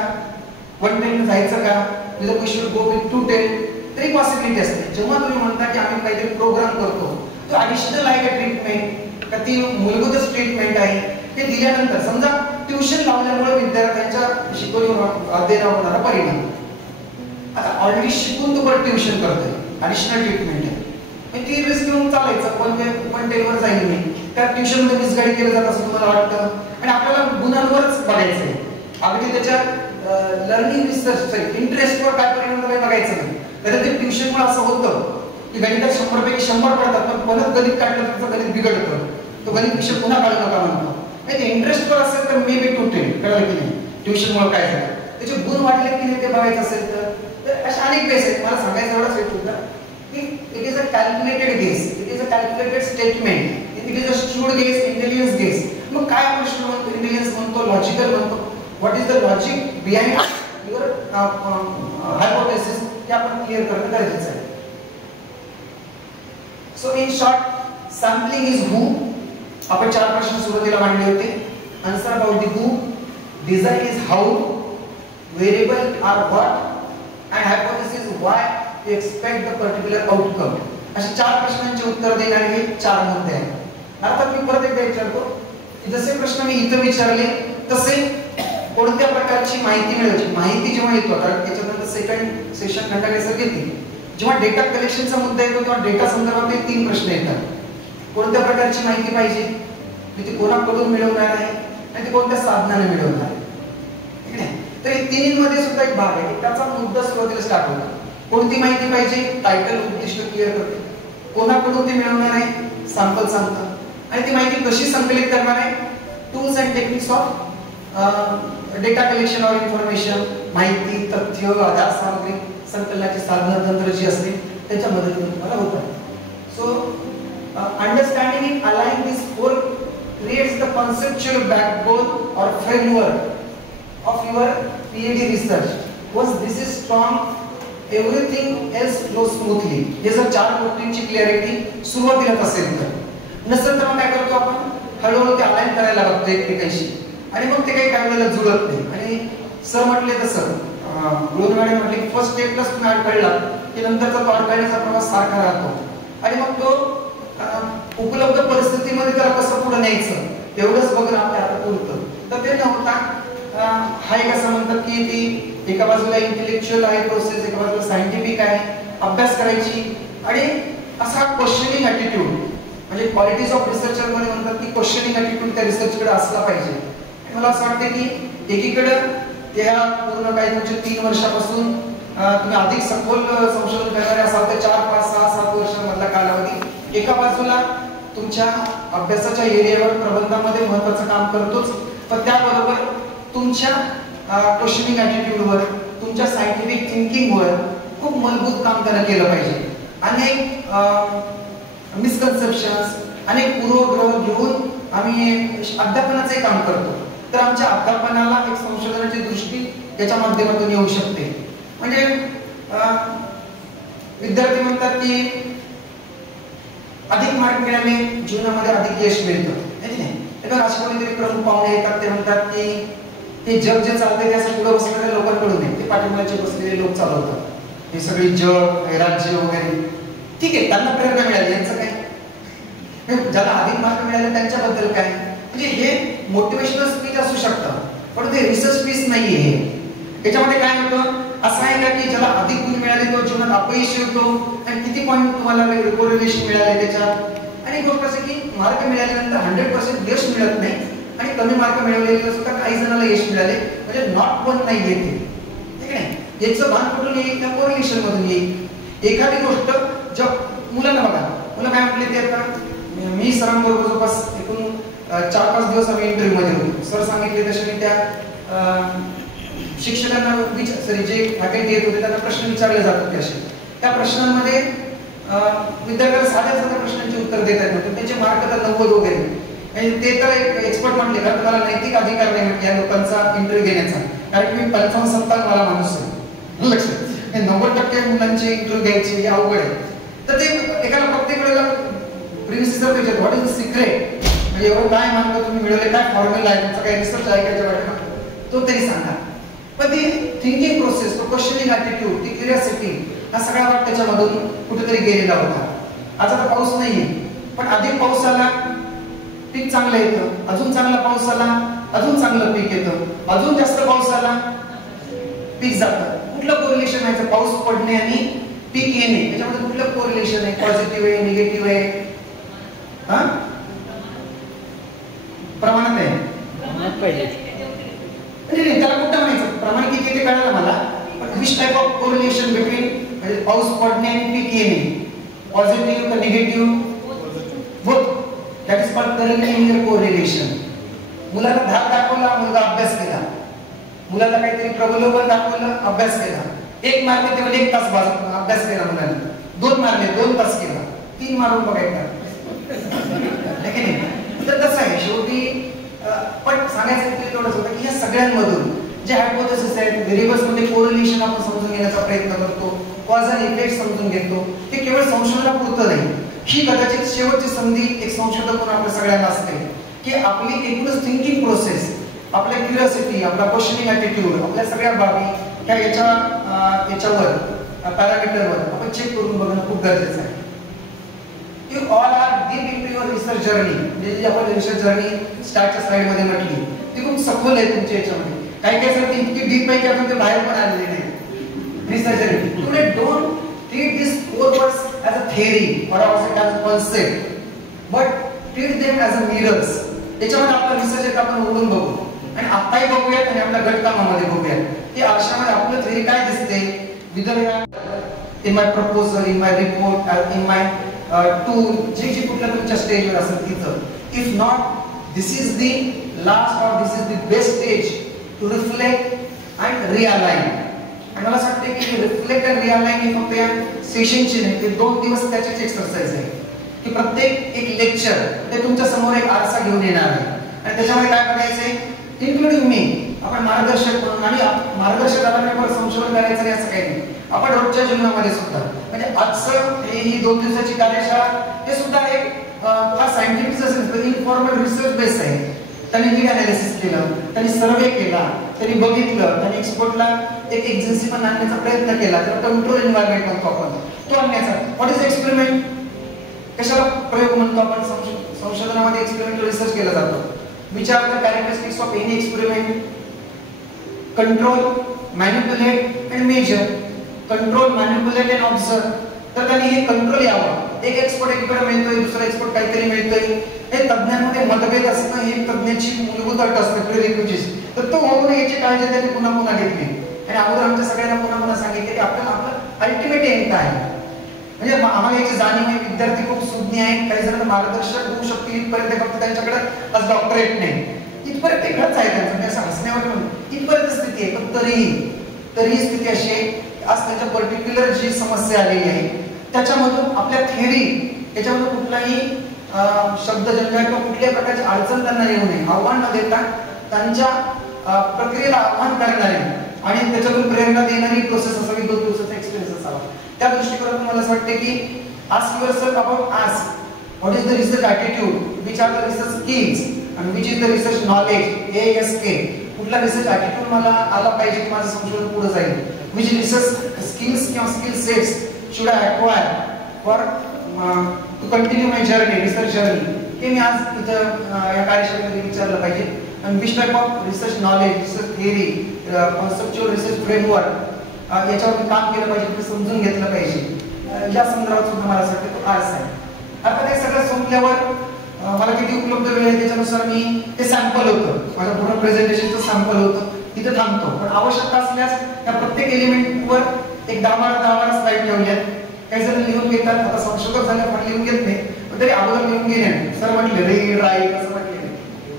110 जायचं का, without we should go with 210, तरी पॉसिबिलिटी असते. जेव्हा तुम्ही म्हणता की आम्ही काहीतरी प्रोग्राम करतो, तो ॲडिशनल आहे का ट्रीटमेंट, का ती मूलभूतच ट्रीटमेंट आहे, ते दिल्यानंतर समजा ट्युशन लावल्यामुळे विद्यार्थ्यांच्या शिकवणीवर अध्ययनावर होणारा परिणाम. आता ऑलरेडी शिकून तो परत ट्युशन करतोय, ॲडिशनल ट्रीटमेंट आहे, पण ती रिस्क घेऊन चालायचं. 110 वर जाईल मी, त्या ट्युशन मध्ये मिसगाईड केलं जात असं तुम्हाला वाटतं. आणि आपल्याला गुणांवरच बघायचं आहे, अगदी त्याच्या लर्निंग रिसर्च इंटरेस्टवर काय परिणाम झाला बघायचं नाही. तर ते ट्युशनमुळे असं होतं की गणितात 100 पैकी 100 पडतात, पण परत गणित काढलं तर गणित बिघडतं, तो गणित विषय पुन्हा काढू नका म्हणतो. नाही, ते इंटरेस्टवर असेल तर मे बी 210, कळलं की नाही, ट्युशनमुळे काय झालं, त्याचे गुण वाढले की नाही ते बघायचं असेल तर अशा अनेक बेस आहेत. मला सांगायचं एवढंच हेतू होता की it is a calculated guess, it is a calculated statement, it is a shrewd guess, intelligence guess. मग काय आपण स्ट्रूड म्हणतो, इंटेलिजन्स म्हणतो, लॉजिकल म्हणतो. What is the logic behind your hypothesis, हे आपण क्लिअर करणं गरजेचं आहे. So in short, sampling is who. आपण 4 प्रश्न सुरुवातीला मांडले होते. Answer about the who, design is how, variable are what, and hypothesis why we expect the particular outcome. असे 4 प्रश्नांचे उत्तर देणारे हे 4 मुद्दे आहेत. अर्थात मी परत एकदा विचारतो की जसे प्रश्न मी इथं विचारले तसे कोणत्या प्रकारची माहिती मिळवायची. माहिती जेव्हा येतो, कारण त्याच्यानंतर सेकंड सेशन खंडाळेसर घेतील, जेव्हा डेटा कलेक्शनचा मुद्दा येतो तेव्हा डेटा संदर्भात 3 प्रश्न येतात. कोणत्या प्रकारची माहिती पाहिजे, ती कोणाकडून मिळवणार आहे आणि ती कोणत्या साधनाने मिळवणार आहे, ठीक आहे. तर हे 3 मध्ये सुद्धा एक भाग आहे. त्याचा मुद्दा सुरुवातीला स्टार्ट होतो. कोणती माहिती पाहिजे, टायटल उद्दिष्ट क्लिअर करते. कोणाकडून ती मिळवणार आहे, सॅम्पल सांगतं. आणि ती माहिती कशी संकलित करणार आहे, tools and techniques of data collection or information. माहिती, तथ्य, आधार सामग्री, संकलनाची साधनं तंत्र जी असते त्याच्या मदतीने तुम्हाला होतं. So understanding in align this 4 creates the conceptual backbone or framework of your PhD research. Once this is strong, everything else flows smoothly. हे जर 4 गोष्टींची क्लॅरिटी सुरुवातीला असेल तर, नसेल तर मग काय करतो आपण, हळूहळू ते अलाइन करायला लागतो एकमेकांशी, आणि मग ते काही कामाला जुळत नाही. आणि सर म्हटले तसं, गुरुवाडे म्हटले की फर्स्ट स्टेपला तुम्ही अडकळला की नंतरचा तो अडकळण्याचा प्रवास सारखा राहतो. आणि मग तो उपलब्ध परिस्थितीमध्ये त्याला कसं पुढे न्यायचं एवढंच बघणं आपल्या हातात उरतं. तर ते नव्हता. हा एक असं म्हणतात की ती एका बाजूला इंटेलेक्च्युअल आहे प्रोसेस, एका बाजूला सायंटिफिक आहे, अभ्यास करायची, आणि असा क्वेश्चनिंग ॲटिट्यूड, म्हणजे क्वालिटीज ऑफ रिसर्चर मध्ये म्हणतात की क्वेश्चनिंग ॲटिट्यूड त्या रिसर्चकडे असला पाहिजे. मला असं वाटतं की एकीकडे त्या पूर्ण काही तुमचे 3 वर्षापासून तुम्ही अधिक सखोल संशोधन करणारे असाल तर 4, 5, 6, 7 वर्षांमधला कालावधी, एका बाजूला तुमच्या अभ्यासाच्या एरियावर प्रबंधामध्ये महत्त्वाचं काम करतोच, पण त्याबरोबर तुमच्या क्वेश्चनिंग ॲटिट्यूडवर, तुमच्या सायंटिफिक थिंकिंगवर खूप मजबूत काम त्यानं केलं पाहिजे. अनेक मिसकन्सेप्शन्स, अनेक पूर्वग्रह घेऊन आम्ही अध्यापनाचे काम करतो. तर आमच्या अध्यापनाला एक संशोधनाची दृष्टी याच्या माध्यमातून येऊ शकते. म्हणजे विद्यार्थी म्हणतात की अधिक मार्क मिळाले जीवनामध्ये अधिक यश मिळतं, नाही. असे कोणीतरी प्रमुख पाहुणे येतात, ते म्हणतात की हे जग जे चालतंय ते असं पुढे बसणाऱ्या लोकांकडून नाही, ते पाठीमागचे बसलेले लोक चालवतात. हे सगळी जग, हे राज्य वगैरे, ठीक आहे, त्यांना प्रेरणा मिळाली, यांचं काय? ज्याला अधिक मार्क मिळाले त्यांच्याबद्दल काय? म्हणजे हे मोटिवेशनल स्पीच असू शकतं, पण ते रिसर्च पीस नाहीये. हे याच्यामध्ये काय होतं, असं आहे का की ज्याला अधिक गुण मिळाले तो जीवनात अपयश येतो, आणि किती पॉईंट तुम्हाला कोरिलेशन मिळाले त्याच्यात. आणि गोष्ट असं की मार्क मिळाल्यानंतर 100% यश मिळत नाही, आणि कमी मार्क मिळवलेले सुद्धा काही जणांना यश मिळाले, म्हणजे नॉट वन नाही येते, ठीक आहे. याचं भान कुठून येईल, त्या कोरिलेशन मधून येईल. एखादी गोष्ट जब मुलांना बघा, मुलं काय म्हटले ते, आता मी सरांबरोबर जवळपास एकूण 4-5 दिवस आम्ही इंटरव्ह्यू मध्ये होतो. सर सांगितले तसे मी त्या शिक्षकांना जे फॅकल्टी येत होते त्यांना प्रश्न विचारले जात होते. असे त्या प्रश्नांमध्ये विद्यार्थ्याला साध्या साध्या प्रश्नांची उत्तर देता येत नव्हते, त्यांचे मार्क तर 90 वगैरे. आणि ते तर एक एक्सपर्ट म्हटले, कारण तुम्हाला नैतिक अधिकार नाही म्हटले या लोकांचा इंटरव्ह्यू घेण्याचा, कारण मी 55-57 मला माणूस आहे, लक्षात 90% मुलांचे इंटरव्ह्यू घ्यायचे हे अवघड आहे. तर ते एखादा प्रत्येक वेळेला प्रिन्सिपल सर विचारतात, व्हॉट इज द सिक्रेट, म्हणजे एवढं काय मार्क तुम्ही मिळवले, काय फॉर्म्युला आहे तुमचा, काय रिसर्च आहे त्याच्या वाटेत, तो तरी सांगा. पण ती थिंकिंग प्रोसेस, तो क्वेश्चनिंग ॲटिट्यूड, ती क्युरिओसिटी, हा सगळा भाग त्याच्यामधून कुठेतरी गेलेला होता. आज आता पाऊस नाहीये, पण अधिक पाऊस आला पीक चांगलं येतं, अजून चांगला पाऊस आला अजून चांगलं पीक येतं, अजून जास्त पाऊस आला पीक जातं. कुठलं कोरिलेशन आहे पाऊस पडणे आणि पीक येणे, त्याच्यामध्ये कुठलं कोरिलेशन आहे, पॉझिटिव्ह आहे, निगेटिव्ह आहे, हा प्रमाणात आहे त्याला कुठं म्हणायचं, प्रमाण किती ते कळलं मला, पण which type of correlation between, म्हणजे पाऊस पडणे आणि पीक येणे, पॉझिटिव्ह का negative, both, that is called linear correlation. मुलाला धाक दाखवला, मुलगा अभ्यास केला, मुलाला काहीतरी प्रबोधन दाखवलं, अभ्यास केला, 1 मार्क तेव्हा 1 तास अभ्यास केला मुलाने, 2 मार्क 2 तास केला, 3 मारून बघायचा, तर तसं आहे शेवटी. पण सांगायचं तेवढंच होतं की या सगळ्यांमधून जे हायपोथेसिस आहेत, व्हेरिएबल्स मध्ये कोरिलेशन आपण समजून घेण्याचा प्रयत्न करतो, कॉज आणि इफेक्ट समजून घेतो, ते केवळ संशोधनापुरतं नाही. ही कदाचित शेवटची संधी एक संशोधक म्हणून आपल्या सगळ्यांना असते की आपली एकूणच थिंकिंग प्रोसेस, आपल्या क्युरिओसिटी, आपला क्वेश्चनिंग ॲटिट्यूड, आपल्या सगळ्या बाबी त्या याच्यावर पॅरामीटरवर आपण चेक करून बघणं खूप गरजेचं आहे. You all are deep into your research journey. जी आपण रिसर्च जर्नी स्टार्टच्या स्लाइड मध्ये म्हटली, ती खूप सखोल आहे तुमच्या याच्यामध्ये. काही काही सर ती इतकी डीप आहे की आपण ते बाहेर पण आलेले नाही. Research journey today don't treat this 4 words as a theory or as a concept, but treat them as a mirrors. त्याच्यामध्ये आपला रिसर्च एक आपण उघडून बघू, आणि आत्ताही बघूयात आणि आपल्या घटकामामध्ये बघूयात की आरशामध्ये आपलं थेरी काय दिसते. Whether in my proposal, in my report, in my tour, जे कुठल्या तुमच्या स्टेजवर असेल तिथं. If not, this is the last or this is the best stage to reflect and realign. आणि मला असं वाटतं की रिफ्लेक्ट अँड रिअलाइन ही फक्त या सेशनची नाही, ते 2 दिवस त्याचीच एक्सरसाइज आहे की प्रत्येक एक लेक्चर ते तुमच्या समोर एक आरसा घेऊन येणार आहे, आणि त्याच्यामध्ये काय करायचंय, इन्क्लुडिंग मी, आपण मार्गदर्शक म्हणून. आणि मार्गदर्शक झाल्यामुळे संशोधन करायचं नाही असं काही नाही, आपण रोजच्या जीवनामध्ये सुद्धा, म्हणजे आजचं ही 2 दिवसाची कार्यशाळा हे सुद्धा एक फार सायंटिफिक असेल, इन्फॉर्मल रिसर्च बेस आहे. त्यांनी नीड अनालिसिस केलं, त्यांनी सर्वे केला, त्यांनी बघितलं, त्यांनी एक्सपर्टला एक एजन्सी पण आणण्याचा प्रयत्न केला, त्याला कंट्रोल एन्व्हायरमेंट म्हणतो आपण, तो आणण्याचा. व्हॉट इज एक्सपेरिमेंट, कशाला प्रयोग म्हणतो आपण, संशोधनामध्ये एक्सपेरिमेंटल रिसर्च केला जातो. Which are the characteristics of any experiment, control, manipulate and measure. Control, manipulate and observe. तर त्यांनी हे कंट्रोल यावं, एक एक्सपर्ट एकीकडे मिळतोय, दुसरा एक्सपर्ट काहीतरी मिळतोय, हे तज्ञांमध्ये मतभेद असणं ही तज्ञाची मूलभूत अट असते, प्रिरिक्विजिट्स. तर तो होऊ नये याची काळजी त्यांनी पुन्हा पुन्हा घेतली, आणि अगोदर आमच्या सगळ्यांना पुन्हा पुन्हा सांगितले की आपल्याला आपलं अल्टिमेट एम काय आहे. म्हणजे आम्हाला याची जाणीव आहे, विद्यार्थी खूप सुज्ञ आहेत, काही जण मार्गदर्शक होऊ शकतील इथपर्यंत, फक्त त्यांच्याकडे आज डॉक्टरेट नाही, इथपर्यंत वेगळंच आहे त्यांचं, म्हणजे असं हसण्यावर म्हणून इथपर्यंत स्थिती आहे. पण तरीही स्थिती अशी आहे, आज त्याच्या पर्टिक्युलर जी समस्या आलेली आहे त्याच्यामधून आपल्या थेअरी याच्यामध्ये कुठलाही शब्दजन्य किंवा कुठल्याही प्रकारची अडचण त्यांना येऊ नये, आव्हान न देता त्यांच्या प्रक्रियेला आव्हान करणारी आणि त्याच्यातून प्रेरणा देणारी प्रोसेस असावी, 2 दिवसाचा एक्सपिरियन्स असावा. त्या दृष्टिकोनातून मला असं वाटते की ask yourself about ask what is the research attitude, which are the research skills and which is the research knowledge, ASK. कुठला रिसर्च ॲटिट्यूड मला आला पाहिजे की माझं संशोधन पुढे जाईल, विच रिसर्च स्किल्स किंवा skill sets should I acquire for to continue my journey, research journey, हे मी आज इथं या कार्यशाळेमध्ये विचारलं पाहिजे. आणि which type of research knowledge, research theory, conceptual research framework याच्यावर मी काम केलं पाहिजे, ते समजून घेतलं पाहिजे, या संदर्भात सुद्धा मला असं वाटतं तो आर्स आहे. आता ते सगळं संपल्यावर मला किती उपलब्ध वेळ आहे त्याच्यानुसार मी ते सॅम्पल होतं, माझ्या पूर्ण प्रेझेंटेशनचं सॅम्पल होतं, तिथं थांबतो. पण आवश्यकता असल्यास या प्रत्येक एलिमेंटवर एक 10-12 स्लाईड ठेवल्यात. काही जण लिहून घेतात, आता संशोधक झाले पण लिहून घेत नाही, पण तरी अगोदर लिहून गेले. सर म्हटले रीड राईट असं म्हटले,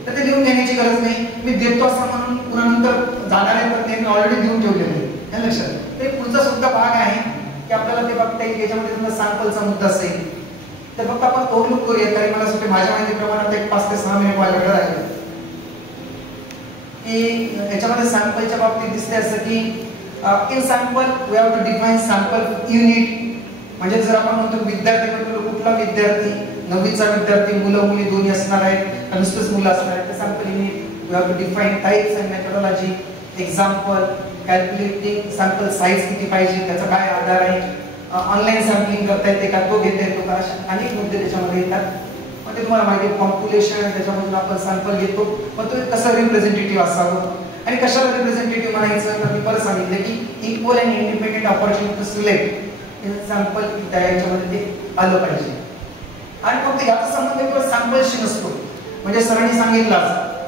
तर ते लिहून घेण्याची गरज नाही, मी देतो असं म्हणून पुन्हा नंतर जाणारे तर ते मी ऑलरेडी लिहून ठेवलेले आहे लक्षात. ते पुढचा सुद्धा भाग आहे की आपल्याला ते बघता येईल. याच्यामध्ये तुमचा सॅम्पलचा मुद्दा असेल तर फक्त आपण ओव्हरलुक करूया, कारण मला असं माझ्या माहितीप्रमाणे 5 ते 6 मिनिट माझ्याकडे राहिले की याच्यामध्ये सॅम्पलच्या बाबतीत दिसते असं की in sample we have to define sample unit. म्हणजे जर आपण म्हणतो विद्यार्थी म्हणतो कुठला विद्यार्थी, 9वीचा विद्यार्थी, मुलं मुली दोन्ही असणार आहेत, नुसतेच मुलं असणार आहेत, तर sample unit we have to define types and methodology, example, calculating sample size किती पाहिजे, त्याचा काय आधार आहे, ऑनलाईन सॅम्पलिंग करता येते का, तो घेता येतो का, अशा अनेक मुद्दे त्याच्यामध्ये येतात. मग ते तुम्हाला माहिती आहे पॉप्युलेशन, त्याच्यामधून आपण सॅम्पल घेतो, मग तो कसं रिप्रेझेंटेटिव्ह असावं आणि कशाला रिप्रेझेंटेटिव्ह म्हणायचं. तर मी परत सांगितलं की equal and independent opportunity to select sample याच्यामध्ये ते आलं पाहिजे. आणि फक्त याचा संबंध केवळ सॅम्पलशी नसतो. म्हणजे सरांनी सांगितलं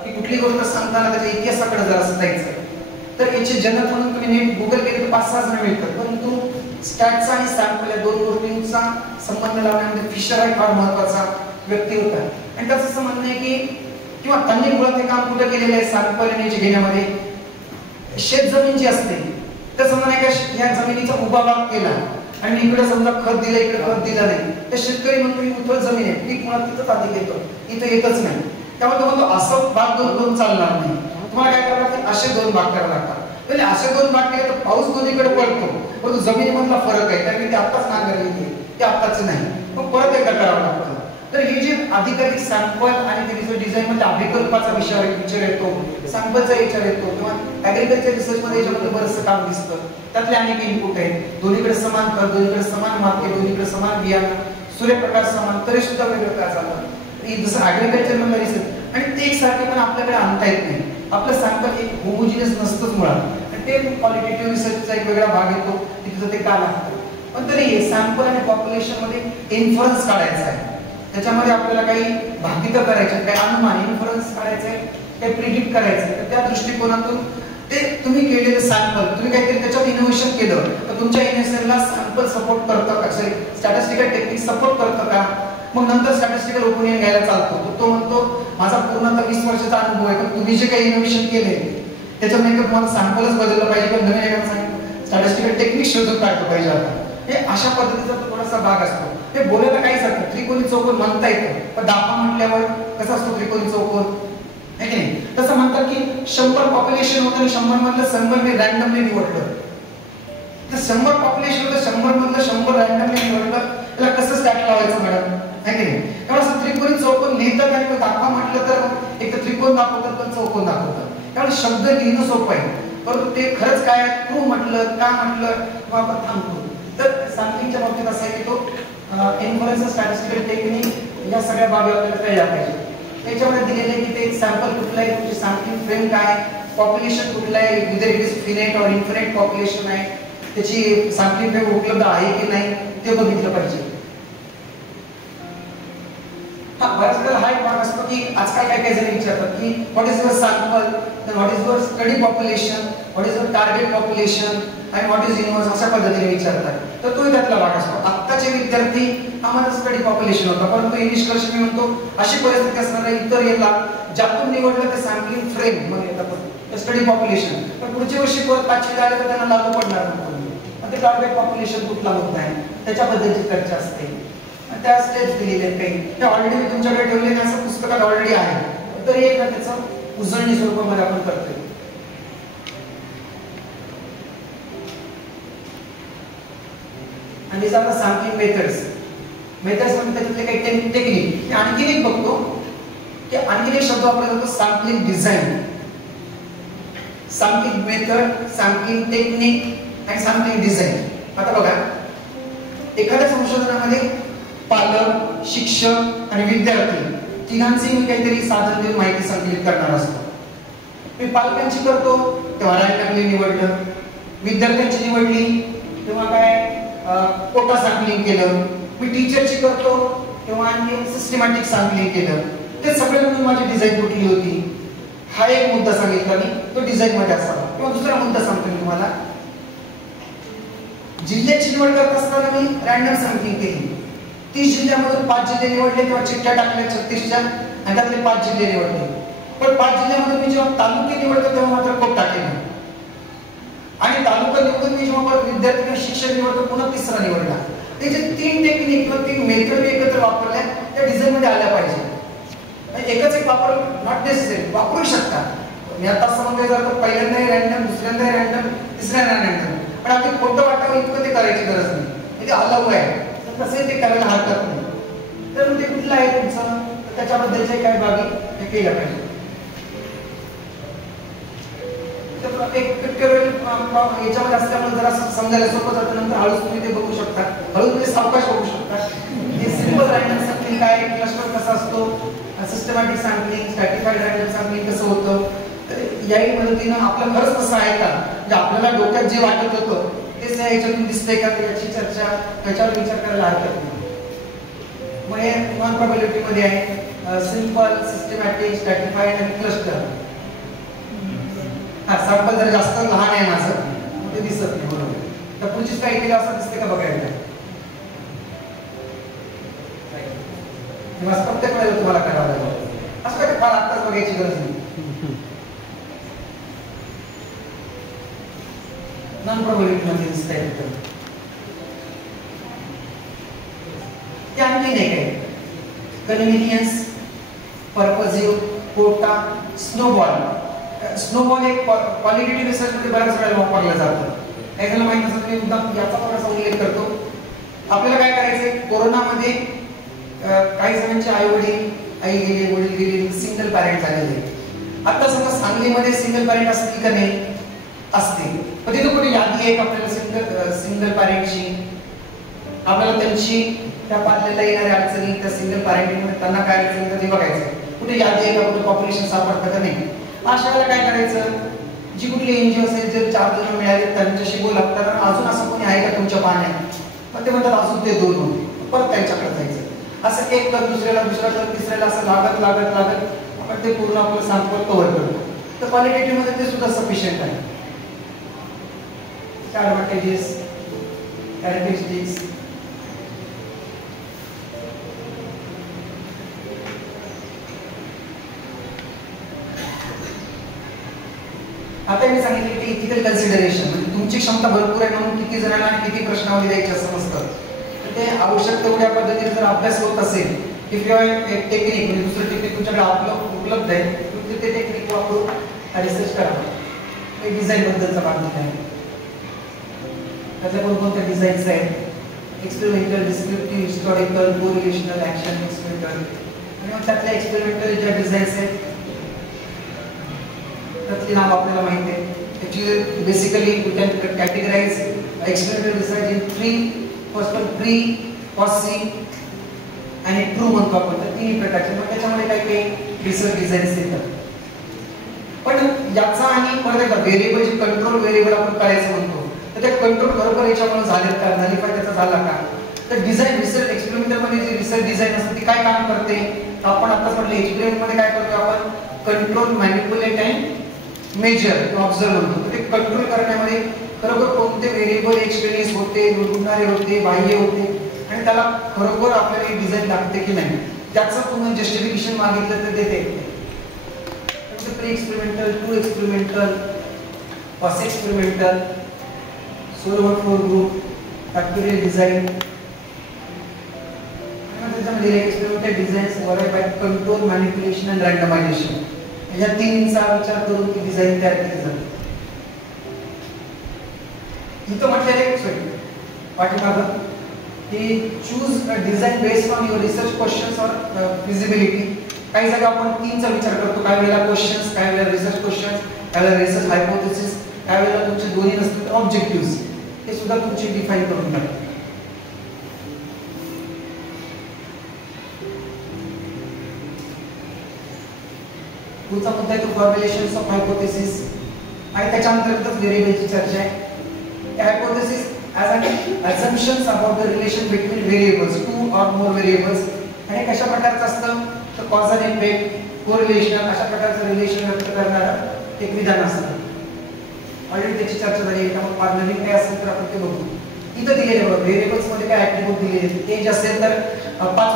की कुठली गोष्ट सांगताना त्याच्या इतिहासाकडे जर असं जायचं तर याचे जनक म्हणून तुम्ही नेट गुगल केले तर 5-6 जण मिळतात, परंतु स्टॅट्स आणि सॅम्पल या दोन गोष्टींचा संबंध लावण्यामध्ये फिशर हा फार महत्वाचा व्यक्ती होता. आणि त्याचं असं म्हणणं आहे की किंवा त्यांनी मुळात हे काम कुठं केलेलं आहे सॅम्पल घेण्यामध्ये, शेत जमीन जी असते तर समजा नाही का या जमिनीचा उभा भाग केला आणि इकडे समजा खत दिलं, इकडे खत दिलं नाही, तर शेतकरी म्हणतो ही उथळ जमीन आहे, पीक मुळात तिथंच आधी येतं, इथं येतच नाही. त्यामुळे तो म्हणतो असं भाग दोन चालणार नाही, तुम्हाला काय करावं लागतं, असे 2 भाग करावे लागतात. म्हणजे असे 2 भाग केले तर पाऊस दोन्हीकडे पडतो, परंतु जमिनीमधला फरक आहे, कारण ते आत्ताच नांगरलेली आहे, ते आत्ताच नाही, मग परत एकदा करावं लागतं. तर हे जे अधिकाधिक सॅम्पल आणि त्याची डिझाईन मध्ये अभिकल्पाचा विचार येतो, सॅम्पलचा विचार येतो, किंवा ऍग्रिकल्चर रिसर्च मध्ये याच्यामध्ये बरंचसं काम दिसतं. त्यातले अनेक इनपुट आहेत, दोन्हीकडे समान खत, दोन्हीकडे समान माती, दोन्हीकडे समान बियाणं, सूर्यप्रकाश समान, तरी सुद्धा वेगळं काय चालतं. जसं ऍग्रिकल्चर मध्ये रिसर्च आणि ते एकसारखे पण आपल्याकडे आणता येत नाही. आपलं सॅम्पल एक होमोजिनियस नसतंच मुळात, आणि ते क्वालिटेटिव्ह रिसर्चचा एक वेगळा भाग येतो, तिथं ते का लागतं. पण तरी सॅम्पल आणि पॉप्युलेशन मध्ये इन्फरन्स काढायचा आहे, त्याच्यामध्ये आपल्याला काही भाकितं करायचे, काही अनुमान इन्फरन्स काढायचे, काही प्रिडिक्ट करायचे. तर त्या दृष्टिकोनातून ते तुम्ही केलेले सॅम्पल, तुम्ही काहीतरी त्याच्यात इनोव्हेशन केलं तर तुमच्या इनोव्हेशनला सॅम्पल सपोर्ट करतं का, सॉरी स्टॅटिस्टिकल टेक्निक सपोर्ट करतं का. मग नंतर स्टॅटिस्टिकल ओपिनियन घ्यायला चालतो, तो म्हणतो माझा पूर्ण 20 वर्षाचा अनुभव आहे, पण तुम्ही जे काही इनोव्हेशन केले त्याच्यामध्ये तुम्हाला सॅम्पलच बदललं पाहिजे, पण नवीन एखादं सांगितलं स्टॅटिस्टिकल टेक्निक शोधून काढलं पाहिजे. आता हे अशा पद्धतीचा थोडासा भाग असतो. हे बोलायला काहीच अर्थ, त्रिकोणी चौकोन म्हणता येतं, पण दाखवा म्हटल्यावर कसा असतो त्रिकोणी चौकोन, आहे की नाही. तसं म्हणतात की 100 पॉप्युलेशन होतं आणि 100 मधलं 100 मी रॅन्डमली निवडलं, तर 100 पॉप्युलेशन होतं, 100 मधलं 100 रॅन्डमली निवडलं, त्याला कसं स्टॅट लावायचं मॅडम, आहे की नाही. त्यामुळे असं त्रिकोणी चौकोन लिहितात आणि दाखवा म्हटलं तर एक तर त्रिकोण दाखवतात पण चौकोन दाखवतात. त्यामुळे शब्द लिहिणं सोपं आहे, परंतु ते खरंच काय तू म्हटलं का म्हटलं किंवा आपण थांबतो. तर सॅम्पलिंगच्या बाबतीत असं आहे की तो इन्फरन्स, स्टॅटिस्टिकल टेक्निक या सगळ्या बाबी आपल्याला कळल्या पाहिजे. त्याच्यामध्ये दिलेलं आहे की ते सॅम्पल कुठलं आहे, तुमची सॅम्पलिंग फ्रेम काय, पॉप्युलेशन कुठलं आहे, विदर इट इज फिनाइट और इन्फिनाइट पॉप्युलेशन आहे, त्याची सॅम्पलिंग फ्रेम उपलब्ध आहे की नाही ते बघितलं पाहिजे. बऱ्याच वेळेला हा एक भाग असतो की आजकाल काय जण विचारतात की what is your sample, what is your study population, what is your target population आणि व्हॉट इज इन्व्हर्स, अशा पद्धतीने विचारतात. तर तोही त्यातला भाग असतो. आत्ताचे विद्यार्थी हा माझा स्टडी पॉप्युलेशन होता, परंतु हे निष्कर्ष मी म्हणतो अशी परिस्थिती असणार इतर याला ज्यातून निवडलं ते सॅम्पलिंग फ्रेम मग येतात स्टडी पॉप्युलेशन, पण पुढच्या वर्षी परत 5वी आले तर त्यांना लागू पडणार नाही. ते टार्गेट पॉप्युलेशन कुठला मुद्दा आहे त्याच्याबद्दलची चर्चा असते, त्या स्टेज दिलेले आहेत काही, ते ऑलरेडी मी तुमच्याकडे ठेवलेले असं पुस्तकात ऑलरेडी आहे, तरी एक त्याचं उजळणी स्वरूपामध्ये आपण करतोय. आणि जर सॅम्पलिंग मेथड्स म्हणजे त्यातले काही टेक्निक आणखीन एक बघतो की आणखीन एक शब्द वापरला जातो sampling design. Sampling method, sampling technique आणि सॅम्पलिंग डिझाईन. आता बघा, एखाद्या संशोधनामध्ये पालक, शिक्षक आणि विद्यार्थी तिघांचे मी काहीतरी साधन देऊन माहिती संकलित करणार असतो. मी पालकांची करतो तेव्हा रँडमली निवडलं, विद्यार्थ्यांची निवडली तेव्हा काय कोटा सॅम्पलिंग केलं, मी टीचरची करतो तेव्हा आणखी सिस्टमॅटिक सॅम्पलिंग केलं. ते सगळे मिळून माझी डिझाईन कुठली होती, हा एक मुद्दा सांगितला मी, तो डिझाईन मध्ये असावा. किंवा दुसरा मुद्दा सांगतो मी तुम्हाला, जिल्ह्याची निवड करत असताना मी रँडम सॅम्पलिंग केली. 30 जिल्ह्यामधून 5 जिल्हे निवडले किंवा चिठ्ठ्या टाकल्या 36च्या आणि त्यातले 5 जिल्हे निवडले. पण 5 जिल्ह्यामधून मी जेव्हा तालुके निवडतो तेव्हा मात्र कोटा केला आणि तालुका निवडून मी जेव्हा विद्यार्थी किंवा शिक्षक निवडतो पुन्हा तिसरा निवडला. त्याचे 3 टेक्निक किंवा 3 मेथड मी एकत्र वापरल्या त्या डिझाईन मध्ये आल्या पाहिजे. एकच एक वापर नॉट नेसेसरी, वापरू शकता. मी आता असं म्हणतोय जर पहिल्यांदा रँडम, दुसऱ्यांदा रँडम, तिसऱ्यांदा रँडम, पण आपली खोटं वाटावं इतकं ते करायची गरज नाही. म्हणजे अलाऊ आहे तसे ते करायला हरकत नाही. तर ते कुठलं आहे तुमचं, त्याच्याबद्दलचे काय बाबी हे केल्या पाहिजे. याच्यामध्ये असल्यामुळे जरा समजायला सोपं जातं. नंतर हळूच तुम्ही ते बघू शकता, हळूच तुम्ही सावकाश बघू शकता. हे सिंपल रँडम सॅम्पलिंग काय, क्लस्टर कसा असतो, सिस्टमॅटिक सॅम्पलिंग, स्ट्रॅटिफाईड रँडम सॅम्पलिंग कसं होतं. तर याही मदतीनं आपलं खरंच कसं आहे का, म्हणजे आपल्याला डोक्यात जे वाटत होतं तेच याच्यातून दिसतंय का, याची चर्चा त्याच्यावर विचार करायला हरकत नाही. मग हे नॉन प्रोबॅबिलिटी मध्ये आहे सिंपल, सिस्टमॅटिक, स्ट्रॅटिफाईड आणि क्लस्टर. हा सॅम्पल जर जास्त लहान आहे माझं ते दिसत नाही बरोबर. तर पुढचीच काही केलं असं दिसते का बघायला, प्रत्येक वेळेला तुम्हाला करावं लागेल. असं काय फार आत्ताच बघायची गरज नाही. नॉन प्रोबॅबिलिटी मध्ये दिसतंय ते आणखी नाही काय. Convenience, purposive, quota, snowball. Snowball एक क्वालिटेटिव्ह रिसर्च मध्ये बऱ्याच वेळेला वापरलं जातं. एखाद्याला माहित नसेल तर मुद्दाम याचा थोडासा उल्लेख करतो. आपल्याला काय करायचंय, कोरोनामध्ये काही जणांचे आई वडील, आई गेले, वडील गेले, सिंगल पॅरेंट झालेले. आता समजा सांगलीमध्ये सिंगल पॅरेंट असतील का नाही, असते. पण तिथे कुठे यादी आहे का आपल्याला सिंगल पॅरेंटची, आपल्याला त्यांची त्या पाल्याला येणाऱ्या अडचणी, त्या सिंगल पॅरेंटिंगमध्ये त्यांना काय अडचणी ते बघायचं. कुठे यादी आहे का, कुठे पॉप्युलेशन सापडतं का नाही. अशा वेळेला काय करायचं, जी कुठली एनजीओ असेल, जर 4 जण मिळाले त्यांच्याशी बोला, तर अजून असं कोणी आहे का तुमच्या पाहण्यात, तर ते म्हणतात अजून ते 2 होते, परत त्यांच्याकडे जायचं. असं एक कर, दुसऱ्याला, दुसरा कर, तिसऱ्याला, असं लागत लागत लागत आपण ते पूर्ण आपलं सॅम्पल कव्हर करतो. तर क्वालिटेटिव्ह मध्ये ते सुद्धा सफिशियंट आहे. ॲडव्हान्टेजेस, कॅरेक्टरिस्टिक्स, आता मी सांगितलं की इथिकल कन्सिडरेशन, म्हणजे तुमची क्षमता भरपूर आहे म्हणून किती जणांना आणि किती प्रश्नावली द्यायची असं नसतं. तर ते आवश्यक तेवढ्या पद्धतीने जर अभ्यास होत असेल, इफ यू एक टेक्निक म्हणजे दुसरं टेक्निक तुमच्याकडे उपलब्ध आहे, तुम्ही ते टेक्निक वापरून रिसर्च करा. ते डिझाईन बद्दलचा भाग आहे. त्यातल्या कोणकोणत्या डिझाईन्स आहेत, experimental, descriptive, historical, correlational, action, experimental. आणि मग त्यातल्या एक्सपेरिमेंटल ज्या डिझाईन्स आहेत त्यातली नाव आपल्याला माहिती आहे. Actually, basically, we can categorize experimental research in 3. First one, pre, post, आणि ट्रू म्हणतो आपण. तर 3 प्रकारचे. मग त्याच्यामध्ये काही काही रिसर्च डिझाईन्स येतात. पण याचा आणि परत एकदा व्हेरिएबल, जे कंट्रोल व्हेरिएबल आपण करायचं म्हणतो, तर ते कंट्रोल बरोबर याच्यामुळे झालेत का, नलिफाय त्याचा झाला का. तर डिझाईन रिसर्च एक्सपेरिमेंटल मध्ये जी रिसर्च डिझाईन असते ती काय काम करते, आपण आताच म्हटलं एक्सपेरिमेंट मध्ये काय करतो आपण, control, manipulate and measure, observe म्हणतो. ते कंट्रोल करण्यामध्ये खरोखर कोणते व्हेरिएबल एक्सपिरियन्स होते, गुणगुणारे होते, बाह्य होते, आणि त्याला खरोखर आपल्याला डिझाईन लागते की नाही, त्याचं तुम्ही जस्टिफिकेशन मागितलं तर देते. Pre experimental, true experimental, post experimental, solo four group, factorial design, त्याच्यामध्ये एक्सपेरिमेंटल डिझाईन्स वर by control, manipulation and randomization. या 3चा विचार करून ती डिझाईन तयार केली जाते. इथं म्हटलेलं पाठीमागं की choose a design based on your research questions or feasibility. काही जागा आपण 3चा विचार करतो, काही वेळेला क्वेश्चन्स, काही वेळेला रिसर्च क्वेश्चन्स, त्यावेळेला रिसर्च हायपोथेसिस, त्यावेळेला तुमचे दोन्ही नसतील ऑब्जेक्टिव्ह, हे सुद्धा तुमचे डिफाईन करून टाका. पुढचा मुद्दा आहे तो फॉर्म्युलेशन्स ऑफ हायपोथेसिस आणि त्याच्या अंतर्गत व्हेरिएबलची चर्चा आहे. Hypothesis as an assumptions about the relation between variables, two or more variables, आणि कशा प्रकारचं असतं तर कॉज अँड इफेक्ट, कोरिलेशन, अशा प्रकारचं रिलेशन व्यक्त करणारं एक विधान असतं. ऑलरेडी त्याची चर्चा झाली आहे. त्यामुळे फार नवीन काय असेल तर आपण ते बघू. इथं दिलेले बघा व्हेरिएबल्स मध्ये काय ऍट्रिब्यूट दिलेले आहेत. एज असेल तर 5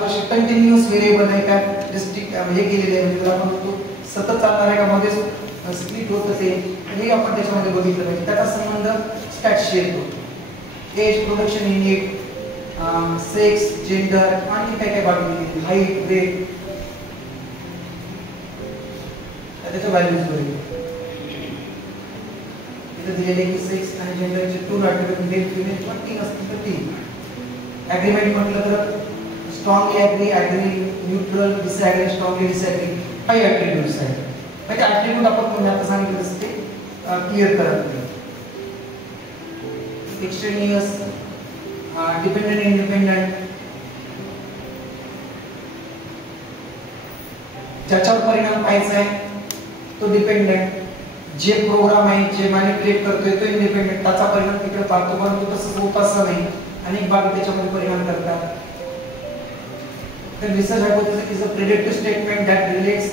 वर्ष कंटिन्यूअस व्हेरिएबल आहे का डिस्ट्रिक्ट हे केलेले आहे, म्हणजे आपण म्हणतो सतत चालणार आहे का मध्ये स्प्लिट होत असेल, हे आपण त्याच्यामध्ये बघितलं पाहिजे. त्याचा संबंध स्टॅटशी येतो. Age, production unit, sex, gender, आणखी काय काय बाकी हाईट, वेट, त्याच्या व्हॅल्यूज बघितले. इथे दिलेले की सेक्स आणि जेंडरचे 2 ऍट्रिब्यूट, मेल फिमेल किंवा 3 असतील तर 3. ऍग्रीमेंट म्हटलं तर स्ट्रॉंगली ऍग्री, न्यूट्रल, डिसऍग्री, स्ट्रॉंगली डिसऍग्री, 5 ऍट्रिब्यूट्स आहेत. म्हणजे ऍट्रिब्यूट आपण म्हणजे आता सांगितलं तसं ते क्लिअर करत नाही. एक्सट्रेनियस, डिपेंडेंट, इंडिपेंडेंट, ज्याच्यावर परिणाम पाहायचा आहे तो डिपेंडेंट, जे प्रोग्राम आहे जे मॅनिप्युलेट करतोय तो इंडिपेंडेंट, त्याचा परिणाम तिकडे पाहतो, परंतु तसं होत असं नाही, अनेक बाबी त्याच्यामध्ये परिणाम करतात. तर research hypothesis is a predictive statement that relates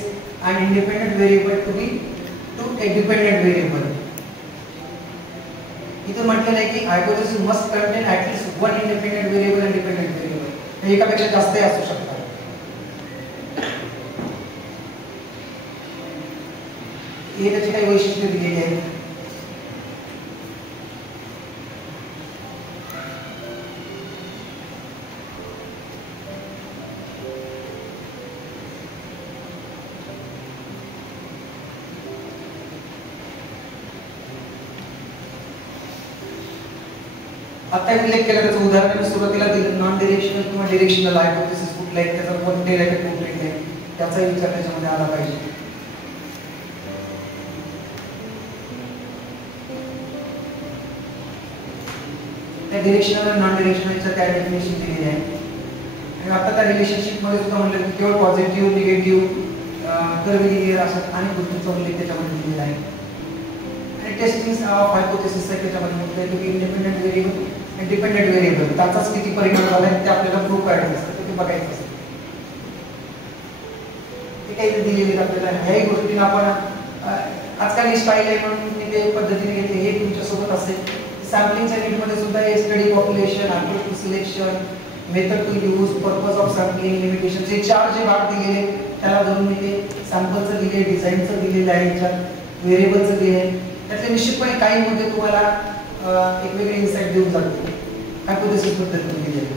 an independent variable to a dependent variable. इथे म्हटलेलं आहे की hypothesis must content at least one independent variable आणि डिपेंडेंट व्हेरिएबल, एकापेक्षा जास्तही असू शकतात. हे त्याची काही वैशिष्ट्ये दिलेली आहेत. आता उल्लेख केला त्याचं उदाहरण सुरुवातीला दिलं, नॉन डिरेक्शनल किंवा डिरेक्शनल हायपोथेसिस कुठला आहे, त्याचा कोणते रिलेटेड कुठले आहे त्याचा विचार त्याच्यामध्ये आला पाहिजे. त्या डिरेक्शनल आणि नॉन डिरेक्शनलच्या त्या डेफिनेशन दिलेली आहे. आणि आता त्या रिलेशनशिप मध्ये सुद्धा म्हटलं की केवळ पॉझिटिव्ह, निगेटिव्ह, कर्व्ह असं अनेक गोष्टींचा उल्लेख त्याच्यामध्ये दिलेला आहे. आणि टेस्टिंग ऑफ हायपोथेसिस त्याच्यामध्ये म्हटलं की इंडिपेंडेंट व्हेरिएबल आणि डिपेंडेंट व्हेरिएबल त्याचाच किती परिणाम झाला आहे ते आपल्याला प्रूव्ह करायचं असतं, ते बघायचं असतं. ते काही दिलेले आपल्याला ह्याही गोष्टींना आपण आजकाल ही स्टाईल आहे म्हणून मी ते पद्धतीने घेतले, हे तुमच्यासोबत असेल. सॅम्पलिंगच्या नीटमध्ये सुद्धा हे study population, approach selection, method to use, purpose of sampling, limitation, हे 4 जे भाग दिलेले त्याला धरून मी ते सॅम्पलचं दिले, डिझाईनचं दिलेलं आहे, व्हेरिएबलचं दिले आहे. त्यातले निश्चितपणे काही मुद्दे तुम्हाला एक वेगळे इन्साइट देऊन जाते हायपोथेसिस पद्धतीने दिलेले.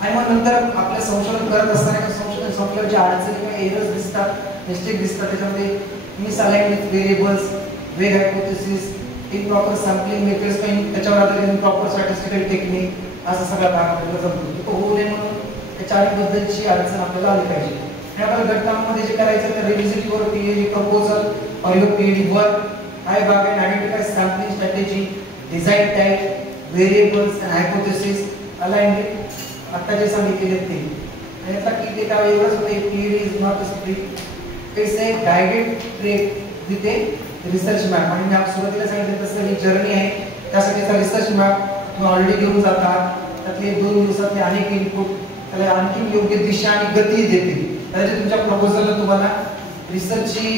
आणि मग नंतर आपलं संशोधन करत असताना संशोधन संपल्यावर जे अडचणी किंवा एरर्स दिसतात, मिस्टेक दिसतात, त्याच्यामध्ये मिसअलाइन्ड विथ व्हेरिएबल्स, वेग हायपोथेसिस, इम्प्रॉपर सॅम्पलिंग मेथड्स, त्याच्यावर आधारित इम्प्रॉपर स्टॅटिस्टिकल टेक्निक, असा सगळा भाग आपल्याला जमतो. तो होऊ नये म्हणून त्याच्या बद्दलची अडचण आपल्याला आली पाहिजे. आणि आपल्याला घटकांमध्ये जे करायचं तर revisit your PhD proposal or your PhD work, हाय भाग and identify sampling strategy, design type, variables and hypothesis aligned with आता जे सांगितलेले ते. आणि आता की ते काय एवढंच होते, PhD is not a strict, it's a guided trek with a research map. आणि मी सुरुवातीला सांगितलं तसं ही जर्नी आहे, त्यासाठीचा रिसर्च मॅप तुम्ही ऑलरेडी घेऊन जातात. त्यातले 2 दिवसातले अनेक इनपुट त्याला आणखी योग्य दिशा आणि गती देतील. त्याच्या तुमच्या प्रपोजलला तुम्हाला रिसर्चची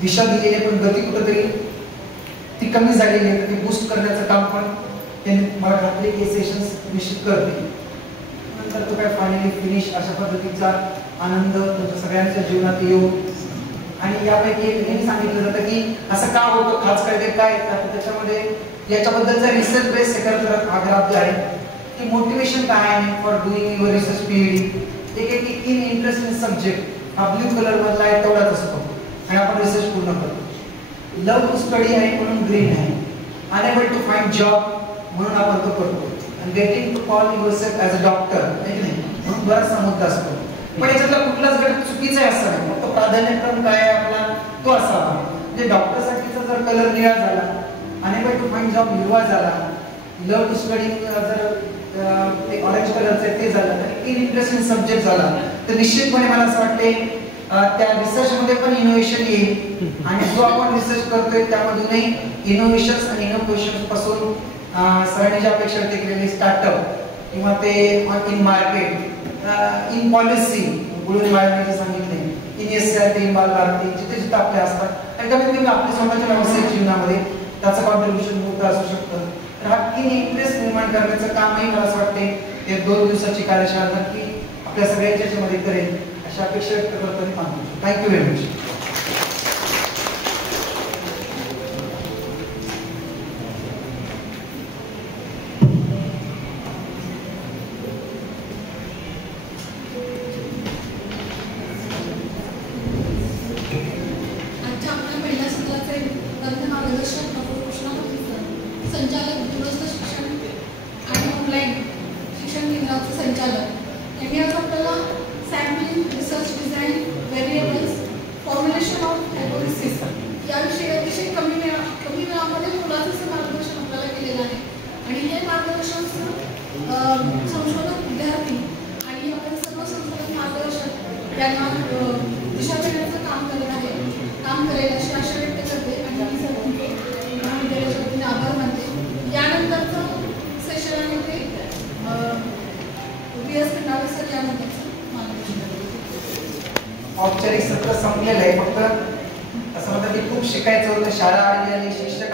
दिशा दिलेली आहे, पण गती कुठेतरी ती कमी झालेली आहे, ती बूस्ट करण्याचं काम पण त्यांनी मला खात्री की सेशन्स निश्चित करतील. नंतर तो काय फायनली फिनिश अशा पद्धतीचा आनंद तुमच्या सगळ्यांच्या जीवनात येऊ. आणि यापैकी एक नेहमी सांगितलं जातं की असं का होतं, खास करते काय, त्याच्यामध्ये याच्याबद्दलचा रिसर्च बेस हे करत आग्रह आहे की मोटिवेशन काय आहे for doing your research PhD. एक इन इंटरेस्ट इन सब्जेक्ट हा ब्ल्यू कलर मधला आहे तेवढाच असतो आणि आपण रिसर्च पूर्ण करतो. लव टू स्टडी आहे म्हणून ग्रीन आहे, अनेबल टू फाइंड जॉब म्हणून आपण तो करतो, आणि getting to call yourself as a doctor म्हणून बराचसा मुद्दा असतो. पण याच्यातला कुठलाच घटक चुकीचा आहे असं नाही, फक्त प्राधान्यक्रम काय आहे आपला तो असावा. म्हणजे डॉक्टरसाठीचा जर कलर निळा झाला, अनेबल टू फाइंड जॉब हिरवा झाला, लव टू स्टडी जर एक ऑरेंज कलरचं ते झालं, तर इन इंटरेस्टिंग सब्जेक्ट झाला, तर निश्चितपणे मला असं वाटते त्या रिसर्च मध्ये पण इनोव्हेशन येईल. आणि जो आपण रिसर्च करतोय त्यामधूनही इनोव्हेशन्स आणि इनोव्हेशन पासून सरांनी ज्या अपेक्षा व्यक्त केलेली स्टार्टअप किंवा ते इन मार्केट इन पॉलिसी गुळून मार्केट सांगितले, in SI in Bal Bharati जिथे जिथे आपले असतात आणि कमीत कमी आपल्या स्वतःच्या व्यावसायिक जीवनामध्ये त्याचं कॉन्ट्रीब्युशन मोठं असू शकतं. तर हा इन इंटरेस्ट निर्माण करण्याचं कामही मला असं वाटते ते 2 दिवसाची कार्यशाळा नक्की आपल्या सगळ्यांच्या याच्यामध्ये करेल अशा अपेक्षा व्यक्त करतो आणि मानतो. Thank you very much. संचालक दूरस्थ शिक्षण आणि ऑनलाईन शिक्षण केंद्राचे संचालक यांनी आज आपल्याला sampling, research design, variables, formulation of hypothesis याविषयी अतिशय कमी वेळामध्ये मुलाचं मार्गदर्शन आपल्याला केलेलं आहे. आणि हे मार्गदर्शन संशोधक विद्यार्थी आणि आपण सर्व संशोधक मार्गदर्शक यांना दिशा देण्याचं काम करेल अशी आशा व्यक्त करते आणि मी सर्वांचे महाविद्यालयाच्या वतीने आभार मानते. यानंतरचं सेशन आहे ते PS खंडाळे सर यानंतरचं मार्गदर्शन. औपचारिक सत्र संपलेलं आहे. फक्त असं म्हणतात की खूप शिकायचं होतं, शाळा आणि शिक्षक